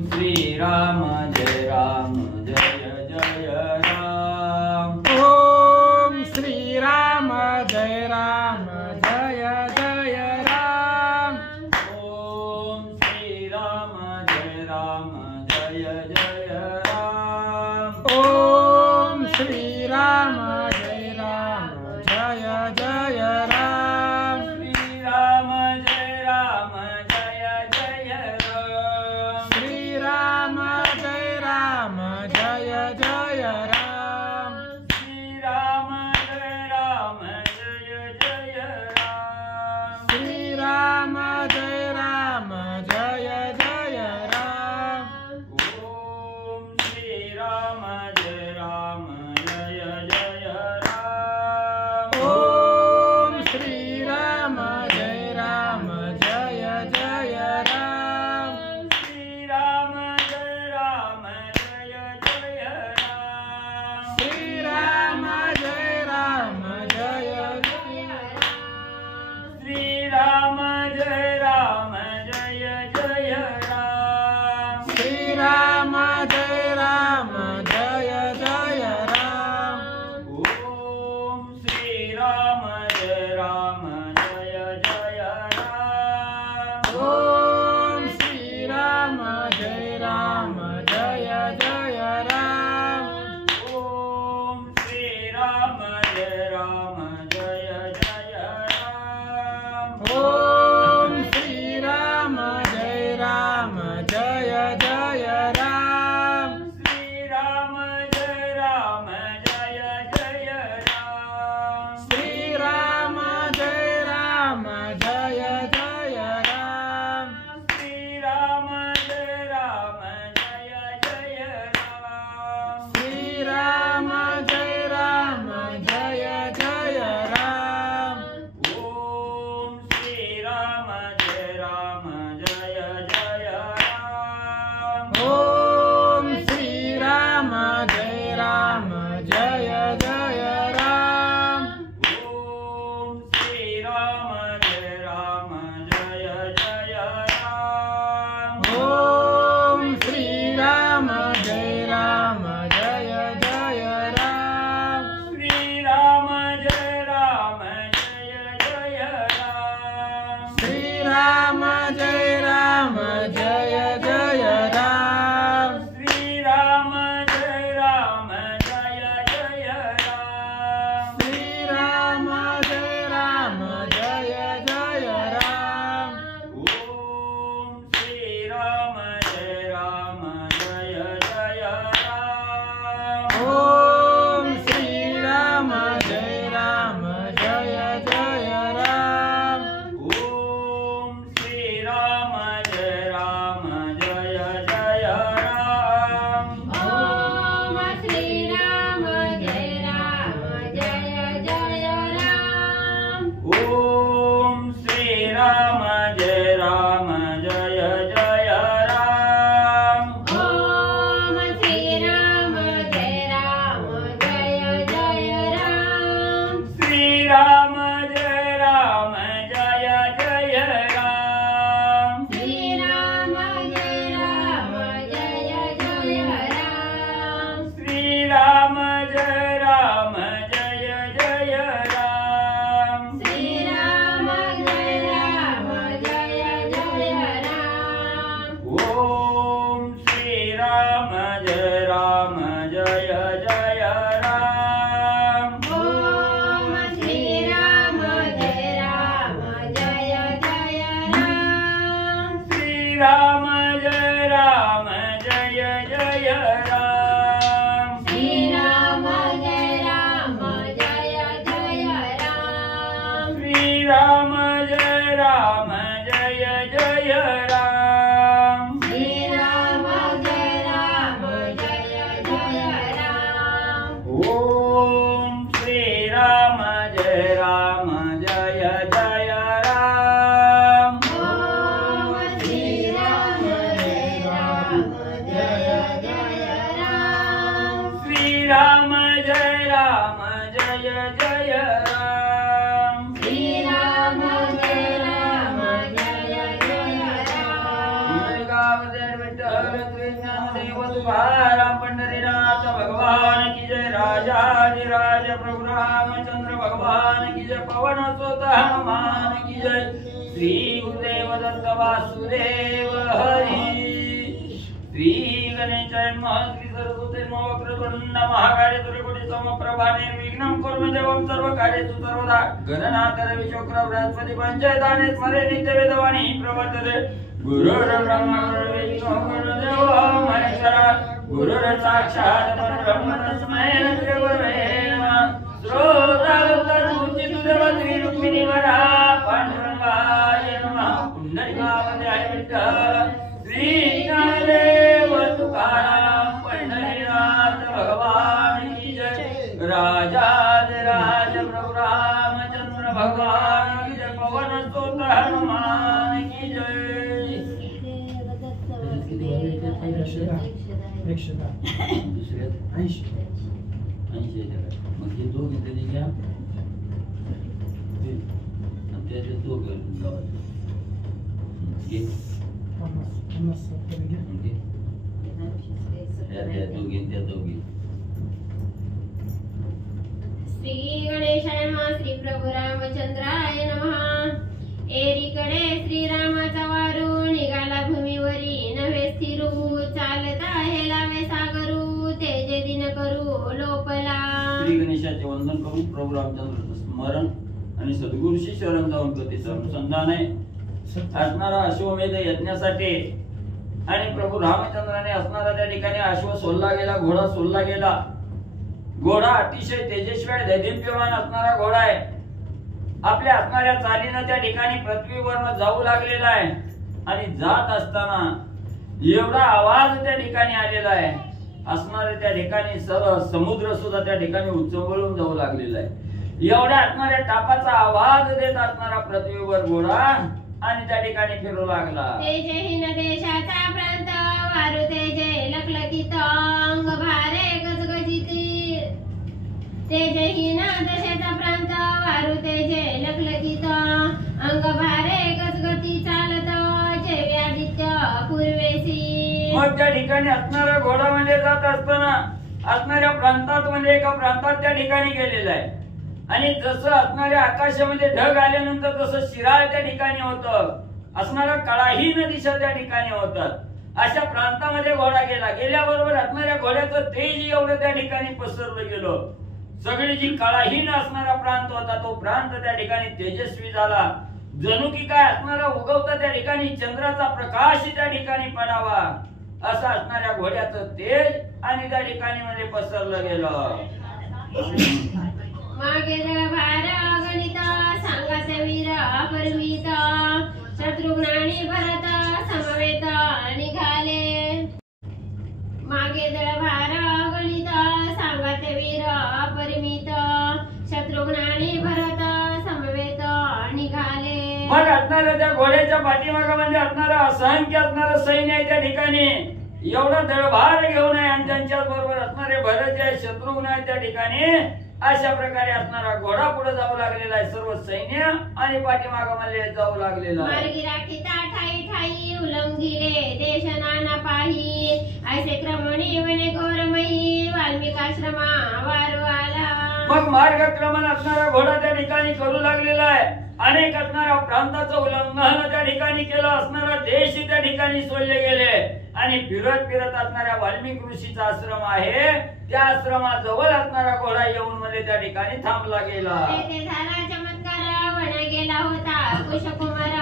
श्री राम जय जय राम। ओम श्री राम जय जय राम। ओम श्री राम जय जय राम। ओम श्री राम जय जय राम। श्री राम जय जय राम। श्री राम जय जय राम। श्री राम जय जय राम। श्री राम जय जय राम। ओम ज्ञानदेव तुकाराम पंढरीनाथ भगवान की जय। राजाधिराज प्रभु रामचंद्र भगवान की जय। पवन सुत हनुमान की जय। श्री गुरुदेव दत्त वासुदेव हरी। श्री गणेशाय नमः। श्री सरस्वती नमः। वक्रतुंड महाकाय सूर्यकोटि समप्रभा निर्विघ्नं कुरु देवं सर्वकार्येषु सर्वदा। गणनाथ रविशुक्र बृहस्पति पंचैतानि स्मरे नित्यवेदवाणी प्रवर्तते। गुरुर्ब्रह्मा गुरुर्विष्णु गुरुर्देवो महेश्वरः। गुरुर्साक्षात् परब्रह्म तस्मै श्रीगुरवे नमः। श्रोत्रमुचितुदेवती रुक्मिणीवरा पांडुरंगाय नमः। पुंडरीकावध्याय विठ्ठल। श्री ज्ञानदेव तुकाराम पंढरीनाथ भगवान की जय। राजाधिराज प्रभु रामचंद्र भगवान की जय। पवन सुत हनुमान की जय। मग हे दोघे तरी घ्या. त्याचे दोघे त्या दोघी. श्री गणेशाय नमः. श्री प्रभु रामचंद्राय नमः. एरीकडे श्रीरामाचा वारू निघाला भूमीवरी नव्हे स्थिरू. चालता हे लावे सागरू तेजे दिन करू लोपला. श्री गणेशाचे वंदन करून प्रभू रामचंद्र स्मरण आणि सद्गुरूशी शरण जाऊन गतीचं अनुसंधान आहे असणारा अश्वमेध यज्ञासाठी. आणि प्रभू रामचंद्राने असणारा त्या ठिकाणी अश्व सोडला गेला. घोडा सोडला गेला. घोडा अतिशय तेजस्वी आहे. दैदिप्यमान असणारा घोडा आहे. आपल्या असणाऱ्या चालीनं त्या ठिकाणी पृथ्वीवर जाऊ लागलेला आहे. आणि जात असताना एवढा आवाज त्या ठिकाणी आलेला आहे. असणारे त्या ठिकाणी सर्व समुद्र सुद्धा त्या ठिकाणी उचंबळून जाऊ लागलेला आहे. एवढ्या असणाऱ्या टापाचा आवाज देत असणारा पृथ्वीवर घोडा आणि त्या ठिकाणी फिरू लागला. तेजहीन देशाचा प्रांत वारू तेजे लखलखित अंग भारे गजगजिती. तेजहीन देशाचा प्रांत वारू तेजे लखलखित अंग भारे गजगती चालत जेवे आदित्य पूर्वेसी. मग त्या ठिकाणी असणारा घोडा म्हणजे जात असताना असणाऱ्या प्रांतात म्हणजे एका प्रांतात त्या ठिकाणी गेलेला आहे. आणि जसं असणाऱ्या आकाशामध्ये ढग आल्यानंतर जसं शिराळ त्या ठिकाणी होतं असणारा कळाहीन दिशा त्या ठिकाणी होतात. अशा प्रांतामध्ये घोडा गेला. गेल्याबरोबर असणाऱ्या घोड्याचं तेज एवढं त्या ठिकाणी पसरलं गेलं. सगळी जी कळाहीन असणारा प्रांत होता तो प्रांत त्या ठिकाणी तेजस्वी झाला. जणू की काय असणारा उगवता त्या ठिकाणी चंद्राचा प्रकाश त्या ठिकाणी पडावा असं असणाऱ्या घोड्याचं तेज आणि त्या ठिकाणी मध्ये पसरलं गेलं. मागे भार गणित सांगात वीर अपरमित. शत्रुघ्नानी भरत समवेत निघाले. मागे भार गणित सांगात वीर अपरिमित. शत्रुघ्नानी भरत समवेत निघाले. मग असणाऱ्या त्या घोड्याच्या पाठीमागे म्हणजे असणारा असंख्य असणारं सैन्य आहे त्या ठिकाणी. एवढा दळभार घेऊन आहे आणि त्यांच्या बरोबर असणारे भरत जे आहे शत्रुघ्न आहे त्या ठिकाणी. अशा प्रकारे असणारा घोडा पुढे जाऊ लागलेला आहे. सर्व सैन्य आणि पाठीमागामध्ये जाऊ लागलेला आहे. मार्गी राखीता ठाई ठाई उलंघिले देश नाना पाही. ऐसे क्रमणी वने गौरमयी वाल्मिकाश्रमा वारू आला. मग मार्गक्रमण असणारा घोडा त्या ठिकाणी करू लागलेला आहे. अनेक असणाऱ्या प्रांताचं उल्लंघन त्या ठिकाणी केलं. असणारा देश त्या ठिकाणी सोडले गेले. आणि फिरत फिरत असणाऱ्या वाल्मिक ऋषीचा आश्रम आहे त्या आश्रमाजवळ असणारा घोडा येऊन मध्ये त्या ठिकाणी थांबला गेला. तेथे झाला चमत्कार वण गेला होता कुशकुमार.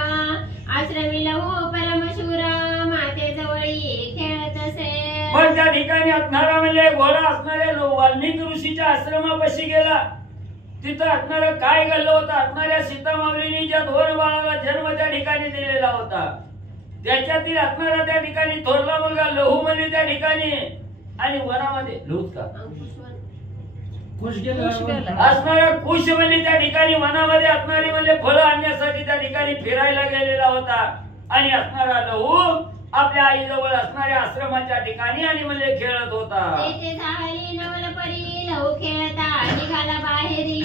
आश्रमी लहू परमशूर माते जवळी खेळत असे. पण त्या ठिकाणी असणारा म्हणजे घोडा असणाऱ्या वाल्मिक ऋषीच्या आश्रमापाशी गेला. तिथं असणारं काय घडलं होतं. असणाऱ्या सीता माऊलींनी ज्या 2 बाळाला जन्म त्या ठिकाणी दिलेला होता त्याच्यातील असणारा त्या ठिकाणी थोरला मुलगा लहू म्हणजे त्या ठिकाणी आणि वनामध्ये लहूच का असणारा कुश म्हणजे त्या ठिकाणी वनामध्ये असणारी म्हणजे फळं आणण्यासाठी त्या ठिकाणी फिरायला गेलेला होता. आणि असणारा लहू आपल्या आईजवळ असणाऱ्या आश्रमाच्या ठिकाणी आणि म्हणजे खेळत होता. तेथे झाली नवलपरी लहू खेळता निघाला बाहेरी.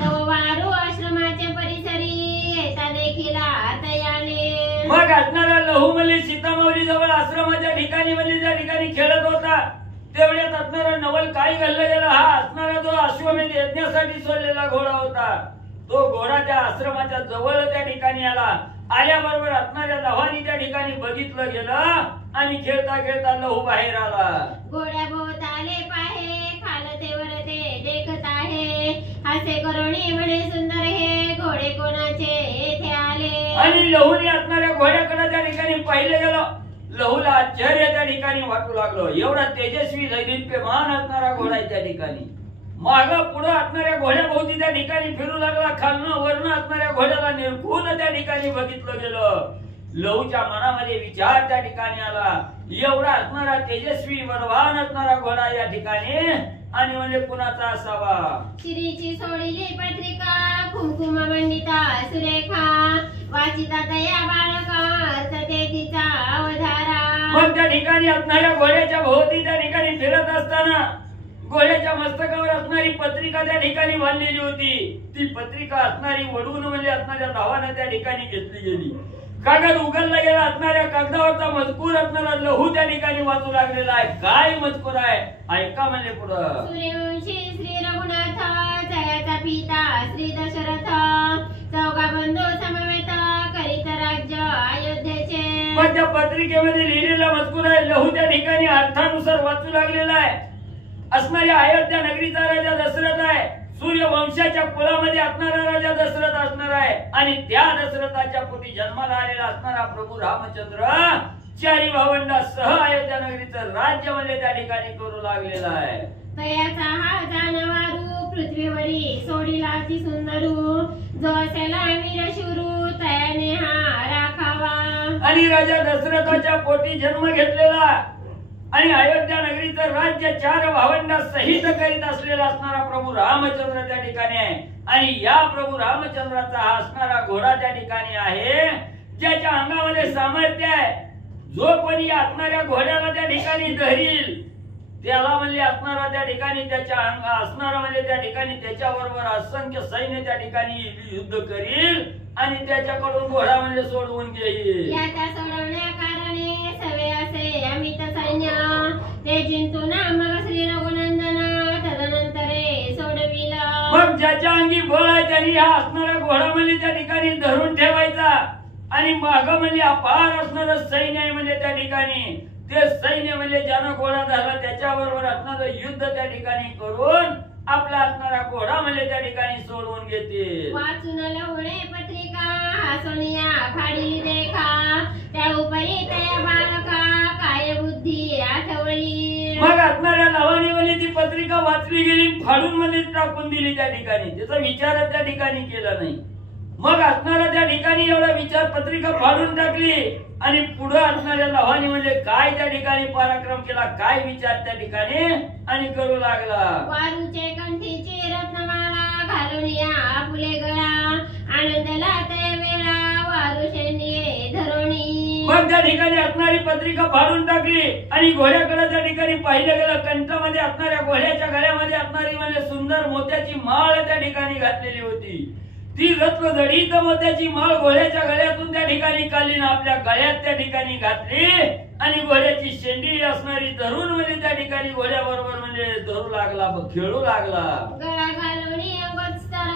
तव वारू आश्रमाच्या परिसरी येता देखील आतयाने. मग असणारा लहू म्हणजे सीतामाऊली जवळ आश्रमाच्या ठिकाणी म्हणजे त्या ठिकाणी खेळत होता. तेवढ्यात असणारा नवल काय घडलं गेलं. हा असणारा जो अश्वमेध यज्ञासाठी सोडलेला घोडा होता तो घोडा त्या आश्रमाच्या जवळ त्या ठिकाणी आला. आल्याबरोबर असणाऱ्या लहानी त्या ठिकाणी बघितलं गेलं आणि खेळता खेळता लहू बाहेर आला. घोड्या भोवताले पाहे खालते वरते देखत आहे हासे करुणी म्हणे सुंदर हे घोडे कोणाचे येथे आले. आणि लहूने असणाऱ्या घोड्याकडे त्या ठिकाणी पाहिलं गेलं. लहूला आश्चर्य त्या ठिकाणी वाटू लागलं. एवढा तेजस्वी दैदिप्यमान असणारा घोडा आहे त्या ठिकाणी. माग पुढे असणाऱ्या घोड्याभोवती त्या ठिकाणी फिरू लागला. खालनं वरनं असणाऱ्या घोड्याला निरखून त्या ठिकाणी बघितलं गेलं. लहूच्या मनामध्ये विचार त्या ठिकाणी आला. एवढा असणारा तेजस्वी बलवान असणारा घोडा या ठिकाणी आणि म्हणजे कुणाचा असावा. श्रीची सोडली पत्रिका कुंकुम मंडिता सुरेखा वाचिता तया बालका सते तिचा अवधारा. मग त्या ठिकाणी असणाऱ्या घोड्याच्या भोवती त्या ठिकाणी फिरत असताना घोड्याच्या मस्तकावर असणारी पत्रिका त्या ठिकाणी बांधलेली होती. ती पत्रिका असणारी वडून म्हणजे असणाऱ्या धावानं त्या ठिकाणी घेतली गेली. कागद उघडला गेला. असणाऱ्या कागदावरचा मजकूर असणारा लहू त्या ठिकाणी वाचू लागलेला आहे. काय मजकूर आहे ऐका म्हणजे पुढं. सूर्यवंशी श्री रघुनाथ जयाचा पिता श्री दशरथ चौघा बंधू समवेत करीत राज्य अयोध्येचे. मग त्या पत्रिकेमध्ये लिहिलेला मजकूर आहे. लहू त्या ठिकाणी अर्थानुसार वाचू लागलेला आहे. असणाऱ्या अयोध्या नगरीचा राजा दशरथ आहे. सूर्यवंशाच्या कुळामध्ये असणारा राजा दशरथ असणार आहे आणि त्या दशरथाच्या पोटी जन्माला आलेला असणारा प्रभू रामचंद्र चारी भावंडासह अयोध्या नगरीचं राज्य म्हणजे त्या ठिकाणी करू लागलेला आहे. तयाचा हा जानवारू पृथ्वीवरी सोडीला अति सुंदरू जो असेला वीर शूरू तयाने हा राखावा. आणि राजा दशरथाच्या पोटी जन्म घेतलेला आणि अयोध्या नगरीचं राज्य चार भावंडा सहित करीत असलेला असणारा प्रभू रामचंद्र त्या ठिकाणी आहे. आणि या प्रभू रामचंद्राचा हा असणारा घोडा त्या ठिकाणी आहे ज्याच्या अंगामध्ये सामर्थ्य आहे. जो कोणी असणाऱ्या घोड्याला त्या ठिकाणी धरील त्याला म्हणजे असणारा त्या ठिकाणी त्याच्या अंग असणारा म्हणजे त्या ठिकाणी त्याच्याबरोबर असंख्य सैन्य त्या ठिकाणी युद्ध करील आणि त्याच्याकडून घोडा म्हणजे सोडवून घेईल. याच्या सोडवण्या कारणे सवे असे अमित सैन्य ते जिंतून मग श्री रघुनंदन तदनंतरे सोडविला. मग ज्याच्या अंगी बळ आहे त्यांनी हा असणारा घोडा म्हणजे त्या ठिकाणी धरून ठेवायचा आणि माग म्हणजे अपार असणारं सैन्य आहे म्हणजे त्या ठिकाणी ते सैन्य म्हणजे ज्यानं घोडा धरला त्याच्याबरोबर असणारं युद्ध त्या ठिकाणी करून आपला असणारा घोडा म्हणजे त्या ठिकाणी सोडवून घेतील. वाचून लवणे पत्रिका हासोनिया फाडिली देखा त्या उपरी त्या बालका काय बुद्धी आठवली. मग असणाऱ्या लहानीवली ती पत्रिका वाचली गेली फाडून मध्ये टाकून दिली त्या ठिकाणी. त्याचा विचार त्या ठिकाणी केला नाही. मग असणारा त्या ठिकाणी एवढा विचार पत्रिका फाडून टाकली आणि पुढे असणाऱ्या लहानी म्हणजे काय त्या ठिकाणी पराक्रम केला काय विचार त्या ठिकाणी आणि करू लागला. वारूचे कंठीची रत्नमाळा घालून या फुले गळा आनंदला ते वेळा वारू शेंडी धरोणी. मग त्या ठिकाणी असणारी पत्रिका फाडून टाकली आणि घोड्याकडे त्या ठिकाणी पाहिलं गेलं. कंठामध्ये असणाऱ्या घोड्याच्या गळ्यामध्ये असणारी म्हणजे सुंदर मोत्याची माळ त्या ठिकाणी घातलेली होती. ती रत्न जडित मोत्याची माळ घोड्याच्या गळ्यातून त्या ठिकाणी काढली आपल्या गळ्यात त्या ठिकाणी घातली आणि घोड्याची शेंडी असणारी धरून म्हणजे त्या ठिकाणी घोड्याबरोबर म्हणजे धरू लागला खेळू लागला. गळा घालून अंगोत्तर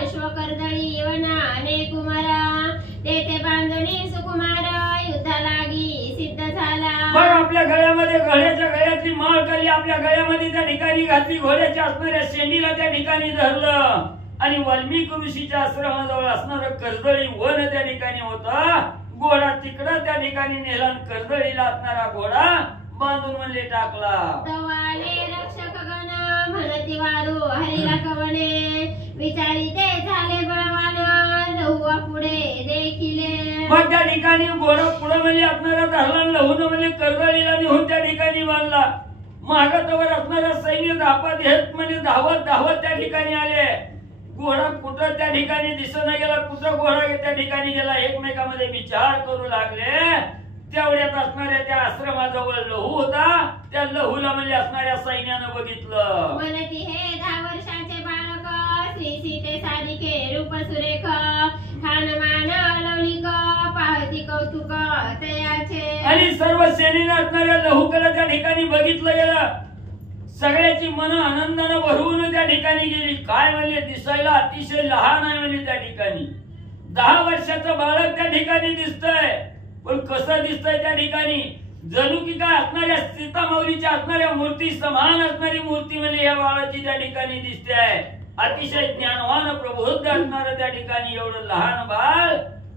अश्वकर्दळी वनाने कुमारा तेथे बांधणी सुकुमार युद्धा लागी सिद्ध झाला. मग आपल्या गळ्यामध्ये घोड्याच्या गळ्यातली माळ काढली आपल्या गळ्यामध्ये त्या ठिकाणी घातली. घोड्याच्या असणाऱ्या शेंडीला त्या ठिकाणी धरलं आणि वाल्मिक ऋषीच्या आश्रमाजवळ असणारं कर्दळी वन त्या ठिकाणी होता. घोडा तिकडं त्या ठिकाणी नेला. कर्दळीला असणारा घोडा बांधून म्हणले टाकला. तवाले रक्षक गण म्हणती वारू हरिला कवणे विचारी ते झाले बळवान लहुआ पुढे देखिले. मग त्या ठिकाणी घोडा पुढे म्हणजे असणारा धरला. लहून म्हणजे कर्दळीला नेऊन त्या ठिकाणी बांधला. मागातवर असणारा सैन्य धापत घेत म्हणजे धावत धावत त्या ठिकाणी आले. घोडा कुठं त्या ठिकाणी दिसना गेला. कुठं घोडा त्या ठिकाणी गेला एकमेकांमध्ये विचार करू लागले. तेवढ्यात असणाऱ्या त्या आश्रमाजवळ लहू होता. त्या लहूला म्हणजे असणाऱ्या सैन्यानं बघितलं. म्हणती हे 10 वर्षाचे बालक श्री सीते सारिके रूप सुरेख खानमान लवणिक पाहती कौतुक आणि सर्व सेनेने असणाऱ्या लहूकडे त्या ठिकाणी बघितलं गेलं. सगळ्याची मन आनंदानं भरवून त्या ठिकाणी गेली. काय म्हणले, दिसायला अतिशय लहान आहे म्हणजे त्या ठिकाणी 10 वर्षाचं बालक त्या ठिकाणी दिसतंय. पण कसं दिसतंय त्या ठिकाणी, जणू की काय असणाऱ्या सीतामाऊलीच्या असणाऱ्या मूर्ती समान असणारी मूर्ती म्हणजे या बाळाची त्या ठिकाणी दिसते आहे. अतिशय ज्ञानवान प्रबोध असणार त्या ठिकाणी एवढं लहान बाळ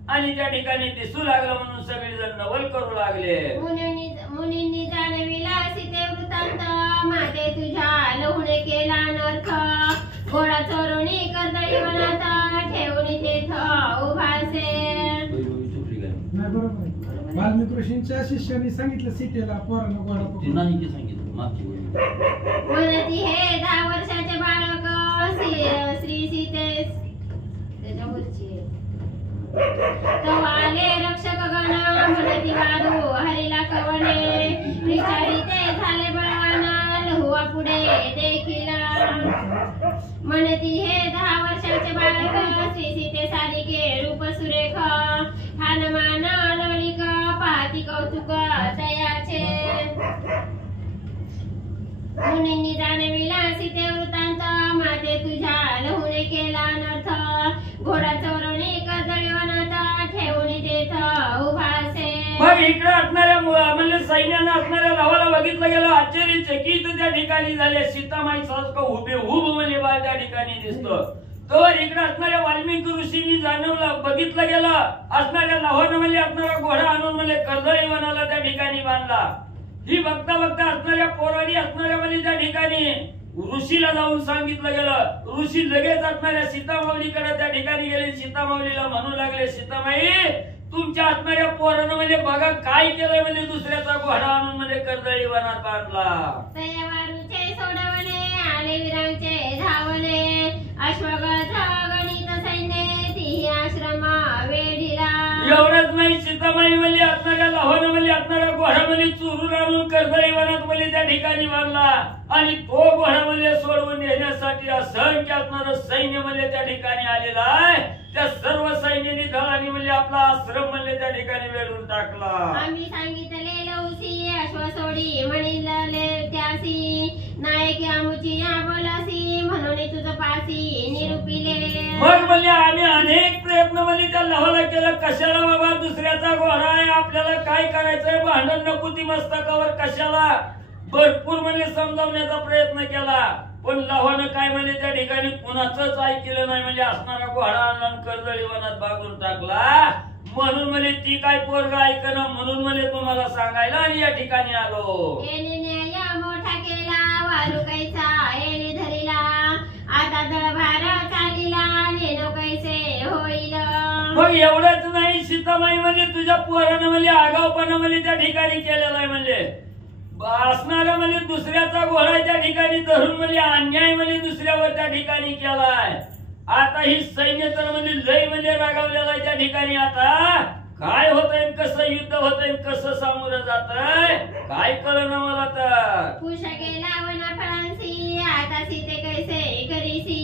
आणि त्या ठिकाणी दिसू लागलं म्हणून सगळेजण नवल करू लागले. मुनींनी जाणविला सीते वृत्तांत, माते तुझ्या लहुणे केला अनर्थ. घोडा चोरुणी कर्दळी वनात, ठेवून तेथ उभासे. नाही बरोबर आहे. वाल्मिक ऋषींच्या शिष्याने सांगितलं सीतेला पोराला घोडा पकडून. नाही की सांगितलं मागची गोष्ट. म्हणती हे 10 वर्षाचे बालक श्री सीतेस त्याच्यावरची तवाले रक्षक गण, म्हणती वारू हरिला कवणे. विचारी ते झाले बळवान, लहुआ पुढे देखील. म्हणती हे 10 वर्षाचे बालक श्री सीते सारिके रूप सुरेख. ठाणमान लवलिक पाहती कौतुक दयाचे. मुनींनी जाणविला सीते वृत्तांत, माते तुझ्या लहुणे केला अनर्थ. घोडा चोरवणे कर्दळी वनात, ठेवून तेथ उभासे. मग इकडे असणाऱ्या म्हणजे सैन्यानं असणाऱ्या लवाला बघितलं गेलं. आश्चर्यचकित त्या ठिकाणी झाले. सीतामाई सहज हुबेहूब म्हणजे बाळ त्या ठिकाणी दिसतो. तर इकडे असणाऱ्या वाल्मिक ऋषींनी जाणवलं, बघितलं गेलं. असणाऱ्या लव्हानं म्हणजे असणारा घोडा आणून म्हणजे कर्दळी वनाला त्या ठिकाणी बांधला. ही बघता बघता असणाऱ्या पोरांनी असणाऱ्या म्हणजे त्या ठिकाणी ऋषीला जाऊन सांगितलं गेलं. ऋषी लगेच असणाऱ्या सीतामाऊलीकडे त्या ठिकाणी गेले. सीतामाऊलीला म्हणू लागले, सीतामाई तुमच्या असणाऱ्या पोरानं म्हणजे बघा काय केलंय, म्हणजे दुसऱ्याचा घोडा आणून म्हणजे कर्दळी वनात बांधला. तयावारूचे सोडवणे, आले वीरांचे धावणे. अश्वगज गणित सैन्य, तिही आश्रम वेढिला. एवढंच नाही, सीतामाई म्हणजे असणाऱ्या लव्हानं म्हणजे असणाऱ्या घोडा म्हणजे चोरून आणून कर्दळी वनात म्हणजे त्या ठिकाणी बांधला. आणि तो घोडा म्हणजे सोडवून नेण्यासाठी असंख्य असणारं सैन्य म्हणजे त्या ठिकाणी आलेला आहे. त्या सर्व सैन्याने दळाने म्हणजे आपला आश्रम म्हणजे त्या ठिकाणी वेढून टाकला. आम्ही सांगितले लवसी अश्व सोडी म्हणिले त्यासी. नायक आमुची या बोलासी, म्हणून तुझं पासी निरूपिले. मग म्हणजे आम्ही अनेक प्रयत्न म्हणजे त्या लव्हाला केलं. कशाला बाबा, दुसऱ्याचा घोडा आहे, आपल्याला काय करायचंय, भांडण नको ती मस्तकावर कशाला. भरपूर म्हणजे समजावण्याचा प्रयत्न केला. पण लव्हानं काय म्हणजे त्या ठिकाणी कुणाचंच ऐकलं नाही. म्हणजे असणारा घोडा आणला कर्दळी वनात बांधून टाकला. म्हणून म्हणजे ती काय पोरग ऐकणं, म्हणून म्हणजे तुम्हाला सांगायला आणि या ठिकाणी आलो. येणे न्याय मोठा केला, वालुकाईचा येणे धरिला. आता दळभार चालिला, नेनो कैसे होईल. मग एवढंच नाही, सीतामाई म्हणजे तुझ्या पोरानं म्हणजे आगाऊपणा म्हणजे त्या ठिकाणी केलेला आहे. म्हणजे असणारा म्हणजे दुसऱ्याचा घोडा त्या ठिकाणी धरून म्हणजे अन्याय म्हणजे दुसऱ्यावर त्या ठिकाणी केलाय. आता ही सैन्य तर म्हणजे लय म्हणजे रागावलेला त्या ठिकाणी. आता काय होतंय, कसं युद्ध होतंय, कसं सामोरं जातंय काय कळना मला. तर कुश गेला वना फळांसी, आता सीते कैसे करीसी.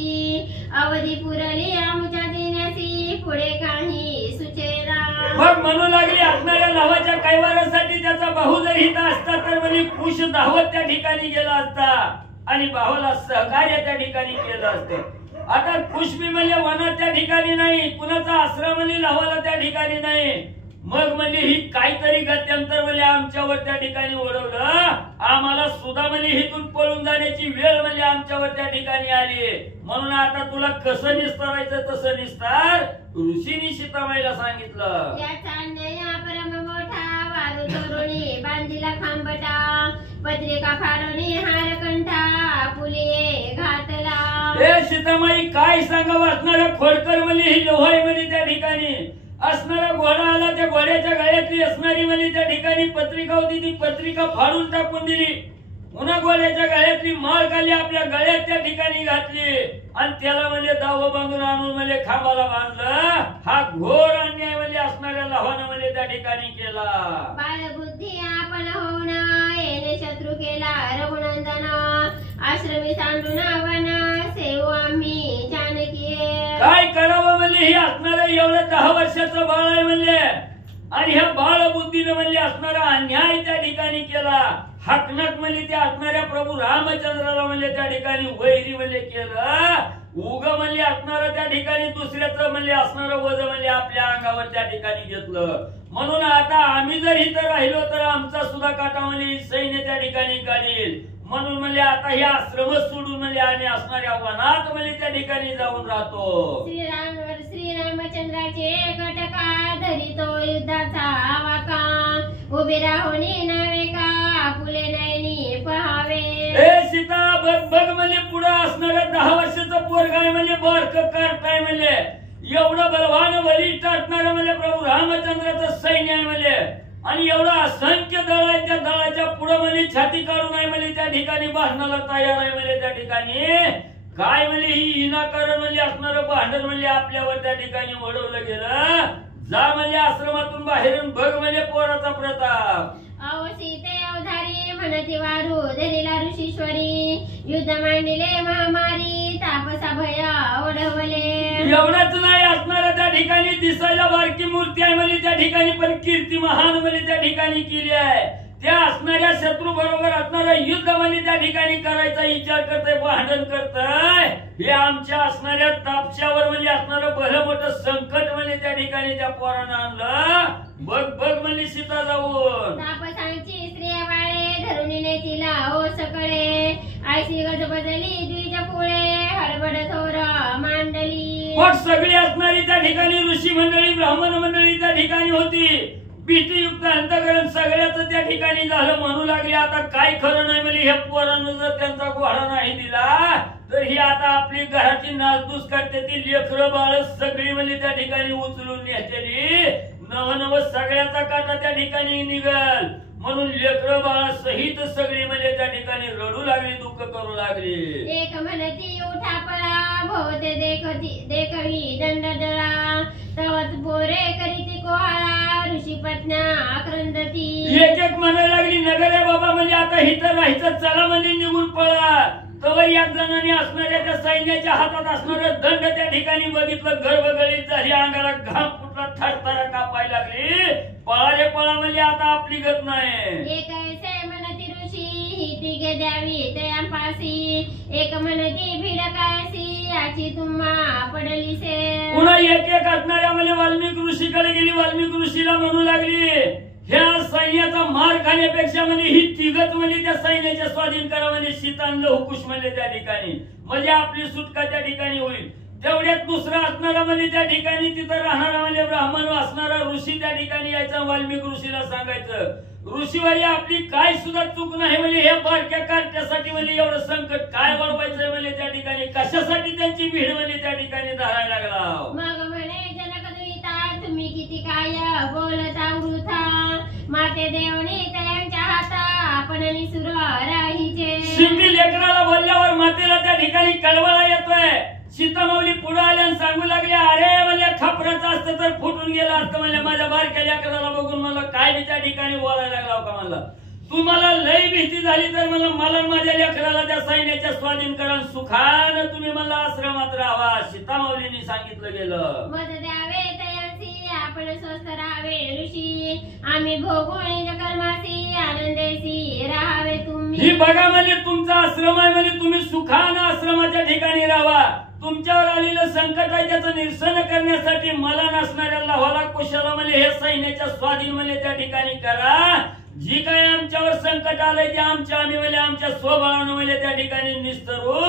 अवधी पुरली आमुच्या देण्यासी, पुढे काही सुचेना. मग म्हणू लागली, असणाऱ्या लव्हाच्या कैवारासाठी त्याचा भाऊ जर हित असता तर म्हणजे कुश धावत त्या ठिकाणी गेला असता आणि भावाला सहकार्य त्या ठिकाणी केलं असतं. आता कुशबी म्हणजे वनात त्या ठिकाणी नाही, कुणाचा आश्रम म्हणजे लव्हाला त्या ठिकाणी नाही. मग म्हणजे ही काहीतरी गत्यंतर म्हणजे आमच्यावर त्या ठिकाणी ओढवलं. आम्हाला सुद्धा म्हणजे हिथून पळून जाण्याची वेळ म्हणजे आमच्यावर त्या ठिकाणी आली. म्हणून आता तुला कसं निस्तारायचं तसं निस्तार. ऋषींनी सीतामाईला सांगितलं. याचा अन्याय परम मोठा, वारू चोरुणी बांधिला खांबटा. पत्रिका फाडून हार कंठा, पुलिये घातला. हे सीतामाई काय सांगावं, असणाऱ्या खोडकर म्हणजे ही लोहाई म्हणजे त्या ठिकाणी असणारा घोडा आला. त्या घोड्याच्या गळ्यातली असणारी म्हणजे त्या ठिकाणी पत्रिका होती, ती पत्रिका फाडून टाकून दिली. पुन्हा घोड्याच्या गळ्यातली माळ खाली आपल्या गळ्यात त्या ठिकाणी घातली आणि त्याला म्हणजे दाव बांधून आणून म्हणजे खांबाला बांधलं. हा घोर अन्याय म्हणजे असणाऱ्या लव्हानं म्हणजे त्या ठिकाणी केला. बालबुद्धी आपण होऊन येणे शत्रू केला रघुनंदन. आश्रमी सांडून आव्हान सेवू आम्ही जानकी. काय करावं म्हणजे हे असणारं एवढं 10 वर्षाचं बाळ आहे. म्हणजे आणि ह्या बाळबुद्धीने म्हणजे असणारा अन्याय त्या ठिकाणी केला. हकनक म्हणजे त्या असणाऱ्या प्रभू रामचंद्राला म्हणजे त्या ठिकाणी वैरी म्हणजे केलं. उग म्हणजे असणारं त्या ठिकाणी दुसऱ्याचं म्हणजे असणारं वज म्हणजे आपल्या अंगावर त्या ठिकाणी घेतलं. म्हणून आता आम्ही जर इथं राहिलो तर आमचा सुद्धा काटा म्हणजे सैन्य त्या ठिकाणी काढील. म्हणून म्हणजे आता हे आश्रम सोडून म्हणजे आम्ही असणाऱ्या वनात म्हणजे त्या ठिकाणी जाऊन राहतो. श्रीरामचंद्राचे कटका धरितो युद्धाचा वाका उभे राहुनी नव्हे का फुले नयनी पहावे. ए सीता बघ बघ म्हणजे पुढे असणारं 10 वर्षाचं पोरगाय म्हणजे बारक करताय म्हणजे एवढं बलवान बलिष्ठ असणारं म्हणजे प्रभू रामचंद्राचं सैन्य आहे म्हणजे आणि एवढं असंख्य दळ आहे. त्या दळाच्या पुढे म्हणजे छाती काढून आहे म्हणजे त्या ठिकाणी भांडणाला तयार आहे म्हणजे त्या ठिकाणी काय म्हणजे ही विनाकारण म्हणजे असणारं भांडण म्हणजे आपल्यावर त्या ठिकाणी वळवलं गेलं. जा म्हणजे आश्रमातून बाहेर बघ म्हणजे पोराचा प्रताप. अहो सीते अवधारी म्हणती वारू धरिला ऋषीश्वरी युद्ध मांडिले महामारी तापसा भय ओढवले. एवढंच नाही असणारं त्या ठिकाणी दिसायला बारकी मूर्ती आहे म्हणजे त्या ठिकाणी पण कीर्ती महान म्हणजे त्या ठिकाणी केली आहे. त्या असणाऱ्या शत्रू बरोबर असणारं युद्ध म्हणजे त्या ठिकाणी करायचा विचार करतय भांडण करतय. हे आमच्या असणाऱ्या तापशावर म्हणजे असणारं भलं मोठं संकट म्हणजे त्या ठिकाणी त्या पोरानं आणलं. बघ बघ म्हणजे सीता जाऊन तापसांची स्त्रिया बाळे धरून तिला ओ सकळे आयशी गज बदली द्विज कुळे हडबड थोर मांडली. मग सगळी असणारी त्या ठिकाणी ऋषी मंडळी ब्राह्मण मंडळी त्या ठिकाणी होती. भीतीयुक्त अंतकरण सगळ्याच त्या ठिकाणी झालं. म्हणू लागले आता काय खरं नाही म्हणजे ह्या पोरांना जर त्यांचा घोडा नाही दिला तर ही आता आपली घराची नासधूस करते. ती लेकरं बाळ सगळी म्हणजे त्या ठिकाणी उचलून नेतेली. नव सगळ्याचा काटा त्या ठिकाणी निघल. म्हणून लेकरं बाळा सहित सगळी म्हणजे त्या ठिकाणी रडू लागली दुःख करू लागली. एक म्हणती उठा पळा भोवते देखवी दंडदळा तवत पोरे करीती कोहाळा ऋषी पत्न्या क्रंदती. एक एक म्हणायला लागली नगर बाबा म्हणजे आता इथं राहायचं चला म्हणजे निघून पळा. तवर एक जणांनी असणाऱ्या त्या सैन्याच्या हातात असणारं दंड त्या ठिकाणी बघितलं. गर्भगळीत झाली अंगाला घाम फुटला थरथरा कापायला लागली. पळा रे पळा म्हणजे आता आपली गत नाही. एक ऐसे म्हणती ऋषी ही तिघे द्यावी तयांपासी एक म्हणती भिड कायसी याची तुम्हा पडली से. पुन्हा एक एक असणाऱ्या म्हणजे वाल्मिक ऋषीकडे गेली. वाल्मिक ऋषीला म्हणू लागली ह्या सैन्याचा मार खाण्यापेक्षा म्हणजे ही तिघच म्हणजे त्या सैन्याच्या स्वाधीन करा म्हणजे सीतांना हुकुश म्हणजे त्या ठिकाणी म्हणजे आपली सुटका त्या ठिकाणी होईल. तेवढ्यात दुसरा असणारा म्हणजे त्या ठिकाणी तिथं राहणारा म्हणजे ब्राह्मण असणारा ऋषी त्या ठिकाणी यायचा. वाल्मिक ऋषीला सांगायचं ऋषीवारी आपली काय सुद्धा चूक नाही म्हणजे हे बारक्या कार्ट्यासाठी म्हणजे एवढं संकट काय वाढवायचं म्हणजे त्या ठिकाणी कशासाठी त्यांची भीड म्हणजे त्या ठिकाणी धरायला लागला. मग म्हणे जनकद्विता तुम्ही किती काय बोलता वृथा माते देवणी त्यांच्या हाता आपण निसुर राहीचे. शिंपी लेकराला बोलल्यावर मातेला त्या ठिकाणी कळवळा येतोय. सीतामाऊली पुढे आल्या आणि सांगू लागले अरे म्हणजे खपराचं असतं तर फुटून गेलं असतं म्हणजे माझ्या बारक्या लेकराला बघून मला काय मी त्या ठिकाणी बोलायला लागला का मला तुम्हाला लई भीती झाली तर मला माझ्या लेकराला त्या सैन्याच्या स्वाधीन करा सुखानं तुम्ही मला आश्रमात राहावा. सीतामाऊलींनी सांगितलं गेलं. मत द्यावे तयांसी आपण स्वस्थ राहावे ऋषी आम्ही भोगून कर्मासी आनंदेसी राहावे तुम्ही. ही बघा म्हणजे तुमचा आश्रम आहे म्हणजे तुम्ही सुखानं आश्रमाच्या ठिकाणी राहावा. तुमच्यावर आलेलं संकट आहे त्याचं निरसन करण्यासाठी मला नसणाऱ्या लावाला कुशाला म्हणजे हे सैन्याच्या स्वाधीन म्हणजे त्या ठिकाणी करा. जी काय आमच्यावर संकट आलंय ते आमच्या आम्ही म्हणजे आमच्या स्वबळानं म्हणजे त्या ठिकाणी निस्तरू.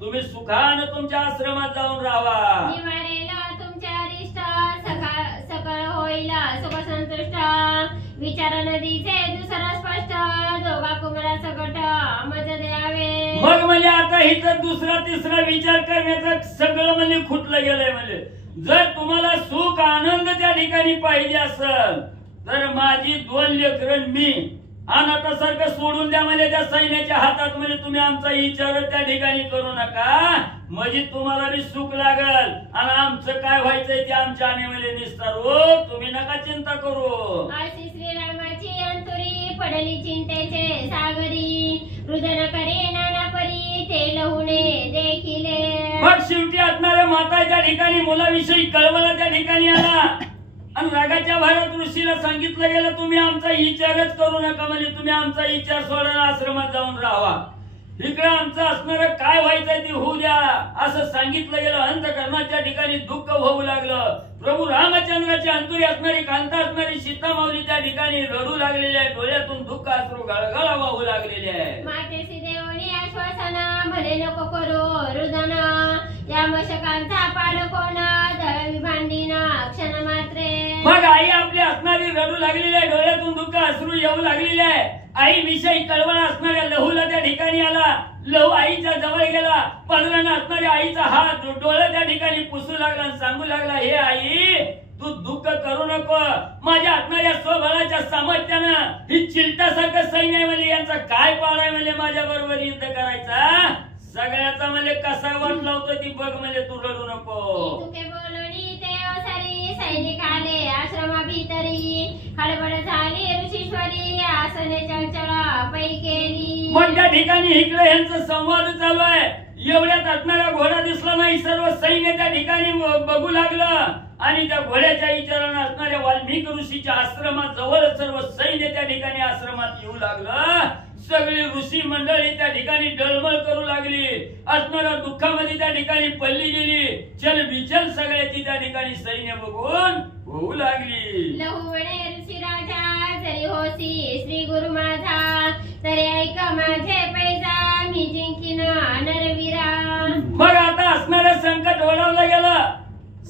तुम्ही सुखानं तुमच्या आश्रमात जाऊन राहावा. निवारेला तुमच्या अरिष्ट सकळ होईल सुख संतुष्ट विचार नदीचे दुसरा स्पष्ट दोघा कुमरा सकट मज द्यावे. मग म्हणजे आता इथं दुसरा तिसरा विचार करण्याचं सगळं म्हणजे खुटलं गेलंय. म्हणजे जर तुम्हाला सुख आनंद त्या ठिकाणी पाहिजे असेल तर माझी 2 लेकरं मी अनाथासारखं सोडून द्या म्हणजे त्या सैन्याच्या हातात म्हणजे तुम्ही आमचा विचार त्या ठिकाणी करू नका. म्हणजे तुम्हाला बी सुख लागल आणि आमचं काय व्हायचंय ते आमच्या आम्ही म्हणजे निस्तारू. तुम्ही नका चिंता करू. अशी श्रीरामाची अंतुरी पडली चिंतेचे सागरी रुदन करे नाना परी ते लहुणे देखिले. मग शेवटी असणाऱ्या माता त्या ठिकाणी मुलाविषयी कळवला त्या ठिकाणी आला आणि रागाच्या भरात ऋषीला सांगितलं गेलं तुम्ही आमचा विचारच करू नका, म्हणजे तुम्ही आमचा विचार सोडून आश्रमात जाऊन राहावा, इकडे आमचं असणारं काय व्हायचंय ते होऊ द्या असं सांगितलं गेलं. अंतःकरणाच्या ठिकाणी दुःख होऊ लागलं. प्रभू रामचंद्राची अंतुरी असणारी कांता असणारी सीता माऊली त्या ठिकाणी रडू लागलेली आहे, डोळ्यातून दुःख अश्रू गळगळा वाहू लागलेले आहे. मातेसी देवनी आश्वासन भले नको करू रुदन, या मशकांचा पाड कोण दळवी भांडीन क्षण मात्रे. मग आई आपली असणारी रडू लागलेली आहे, डोळ्यातून दुःख अश्रू येऊ लागलेले आहे. आई विषयी कळवळ असणाऱ्या लहूला त्या ठिकाणी आला. लहू आईच्या जवळ गेला, पदरानं असणाऱ्या आईचा हात डोळे त्या ठिकाणी पुसू लागला आणि सांगू लागला, हे आई तू दुःख करू नको, माझ्या असणाऱ्या स्वबळाच्या सामर्थ्यानं ही चिलटासारखं सैन्य म्हणजे यांचा काय पाडाय म्हणजे माझ्या बरोबर युद्ध करायचा, सगळ्याचा म्हणजे कसा वाट लावतो ती बघ, म्हणजे तू रडू नको. तुके बोलणी ते ओसारी सैनिक आले आश्रमा भीतरी, हडबड झाली ऋषीश्वरी आसने चंचल पै केली. मग त्या ठिकाणी इकडे यांचा संवाद चालू आहे. एवढ्यात असणारा घोडा दिसला नाही, सर्व सैन्य त्या ठिकाणी बघू लागलं आणि त्या घोड्याच्या विचारानं असणाऱ्या वाल्मिक ऋषीच्या आश्रमात जवळ सर्व सैन्य त्या ठिकाणी आश्रमात येऊ लागलं. सगळी ऋषी मंडळी त्या ठिकाणी डळमळ करू लागली, असणाऱ्या दुःखामध्ये त्या ठिकाणी पडली गेली. चल बिचल सगळ्याची त्या ठिकाणी सैन्य बघून होऊ लागली. लहुवणे ऋषी राजा जरी होसी श्री गुरु माझा, तरी ऐक माझे पैजा मी जिंकीन नरवीरा. मग आता असणारं संकट ओढवलं गेलं.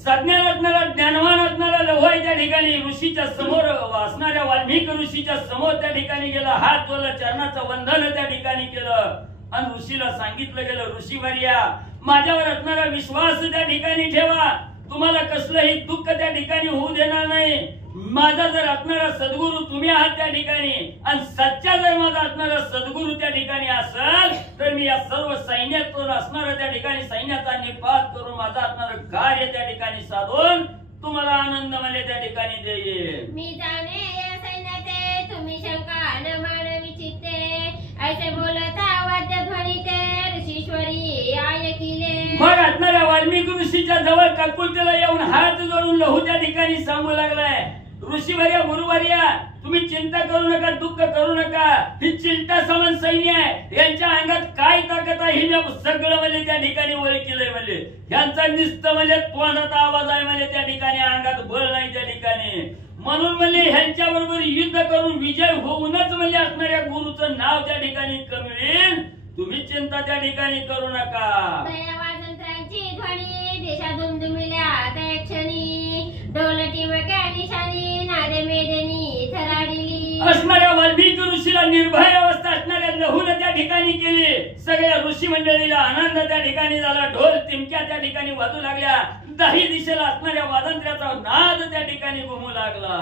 सज्ञान असणारा ज्ञानवान असणारा लव्हाई त्या ठिकाणी ऋषीच्या समोर असणाऱ्या वाल्मिक ऋषीच्या समोर त्या ठिकाणी गेला, हात जोडला, चरणाचं वंदन त्या ठिकाणी केलं आणि ऋषीला सांगितलं गेलं, ऋषी वर्या माझ्यावर असणारा विश्वास त्या ठिकाणी ठेवा, तुम्हाला कसलंही दुःख त्या ठिकाणी होऊ देणार नाही. माझा जर असणारा सद्गुरू तुम्ही आहात त्या ठिकाणी आणि सच्चा जर माझा असणारा सद्गुरू त्या ठिकाणी असेल तर मी या सर्व सैन्यातून असणारा त्या ठिकाणी सैन्याचा निपात करून माझा असणारं कार्य त्या ठिकाणी साधून तुम्हाला आनंद म्हणजे त्या ठिकाणी देईल. मी जाणे या सैन्याचे तुम्ही शंका न मानवी चित्ते, ऐसे बोलता वाद्य ध्वनीते ऋषीश्वरी ऐकिले. मग असणाऱ्या वाल्मिक ऋषीच्या जवळ काकुलतेला येऊन हात जोडून लहू त्या ठिकाणी सांगू लागलाय, ऋषीवर्या गुरुवर्या तुम्ही चिंता करू नका, दुःख करू नका, ही चिंता समान सैन्य आहे, यांच्या अंगात काय ताकद आहे ही सगळं म्हणजे त्या ठिकाणी ओळखीलंय. म्हणजे यांचा निस्त म्हणजे तोंडाचा आवाज आहे, म्हणजे त्या ठिकाणी अंगात बळ नाही त्या ठिकाणी, म्हणून म्हणजे ह्यांच्या बरोबर युद्ध करून विजय होऊनच म्हणजे असणाऱ्या गुरुचं नाव त्या ठिकाणी कमवेल. तुम्ही चिंता त्या ठिकाणी करू नका. वाजंत्रांची ध्वनी देशा दुमदुमिल्या त्या क्षणी, ढोलटी मक्या निशाणी नादे मेदनी थराडली. असणाऱ्या वाल्मिक ऋषीला निर्भय अवस्था असणाऱ्या लहून त्या ठिकाणी केली. सगळ्या ऋषी मंडळीला आनंद त्या ठिकाणी झाला, ढोल तिमक्या त्या ठिकाणी वाजू लागल्या, दाही दिशेला असणाऱ्या वाजंत्र्याचा नाद त्या ठिकाणी घुमू लागला.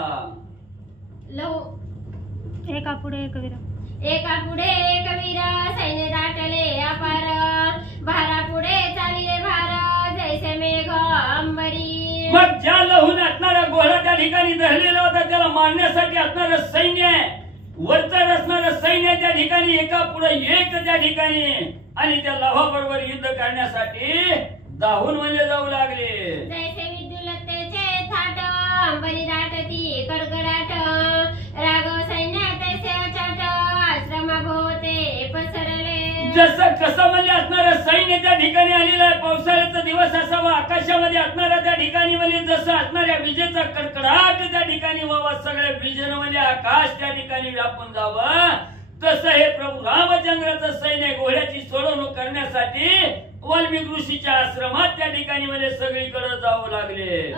लहू एका पुढे एक वीर सैन्य दाटले अपार, भारा पुढे चालिले भार जैसे मेघ अंबरी. मग ज्या लहून असणारा घोडा त्या ठिकाणी धरलेला होता त्याला मारण्यासाठी असणारं सैन्य, वरचढ असणारं सैन्य त्या ठिकाणी एका पुढे एक त्या ठिकाणी आणि त्या लव्हाबरोबर युद्ध करण्यासाठी धावून म्हणजे जाऊ लागले. जैसे विद्युलतेचे थाट अंबरी दाटती कडकडाट, राघव सैन्य तैसे अचाट आश्रमा भोवते पसरले. जसं कसं म्हणजे असणारं सैन्य त्या ठिकाणी आलेलं आहे, पावसाळ्याचा दिवस असावा, आकाशामध्ये असणाऱ्या त्या ठिकाणी म्हणजे जसं असणाऱ्या विजेचा कडकडाट त्या ठिकाणी व्हावा, सगळ्या विजेनं म्हणजे आकाश त्या ठिकाणी व्यापून जावं, तसं हे प्रभू रामचंद्राचं सैन्य घोड्याची सोडवणूक करण्यासाठी वाल्मिक ऋषीच्या आश्रमात त्या ठिकाणी म्हणजे सगळीकडे जाऊ लागले.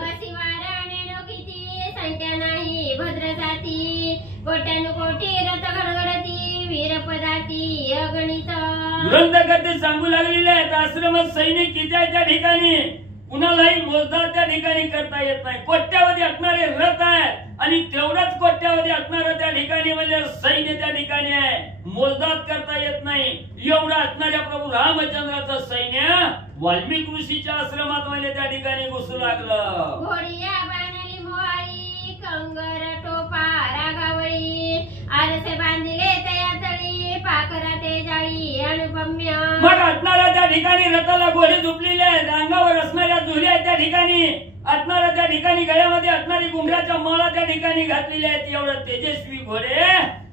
संख्या नाही भद्र जाती, कोट्यानुकोटी रथ गडगडती वीर पदाती अगणित. ग्रंथकर्ते सांगू लागलेले आहेत आश्रमात सैनिक किती आहे त्या ठिकाणी कुणालाही मोजदार त्या ठिकाणी करता येत नाही. कोट्यावधी असणारे रथ आहेत आणि तेवढाच कोट्यावधी असणारं त्या ठिकाणी म्हणजे सैन्य त्या ठिकाणी आहे, मोजदार करता येत नाही. एवढं असणाऱ्या प्रभू रामचंद्राचं सैन्य वाल्मिक ऋषीच्या आश्रमात म्हणजे त्या ठिकाणी घुसू लागलं. घोडिया बांधली मोहाळी कंगर टोपा रागावळी, आरसे बांधिले तया तळी पाखरा ते जाळी अनुपम्य. मग असणारा त्या ठिकाणी रथाला घोडे झोपलेले आहेत, अंगावर असणाऱ्या झुल्या त्या ठिकाणी असणाऱ्या, त्या ठिकाणी गळ्यामध्ये असणारी घुंगराच्या माळा त्या ठिकाणी घातलेल्या आहेत. एवढं तेजस्वी घोडे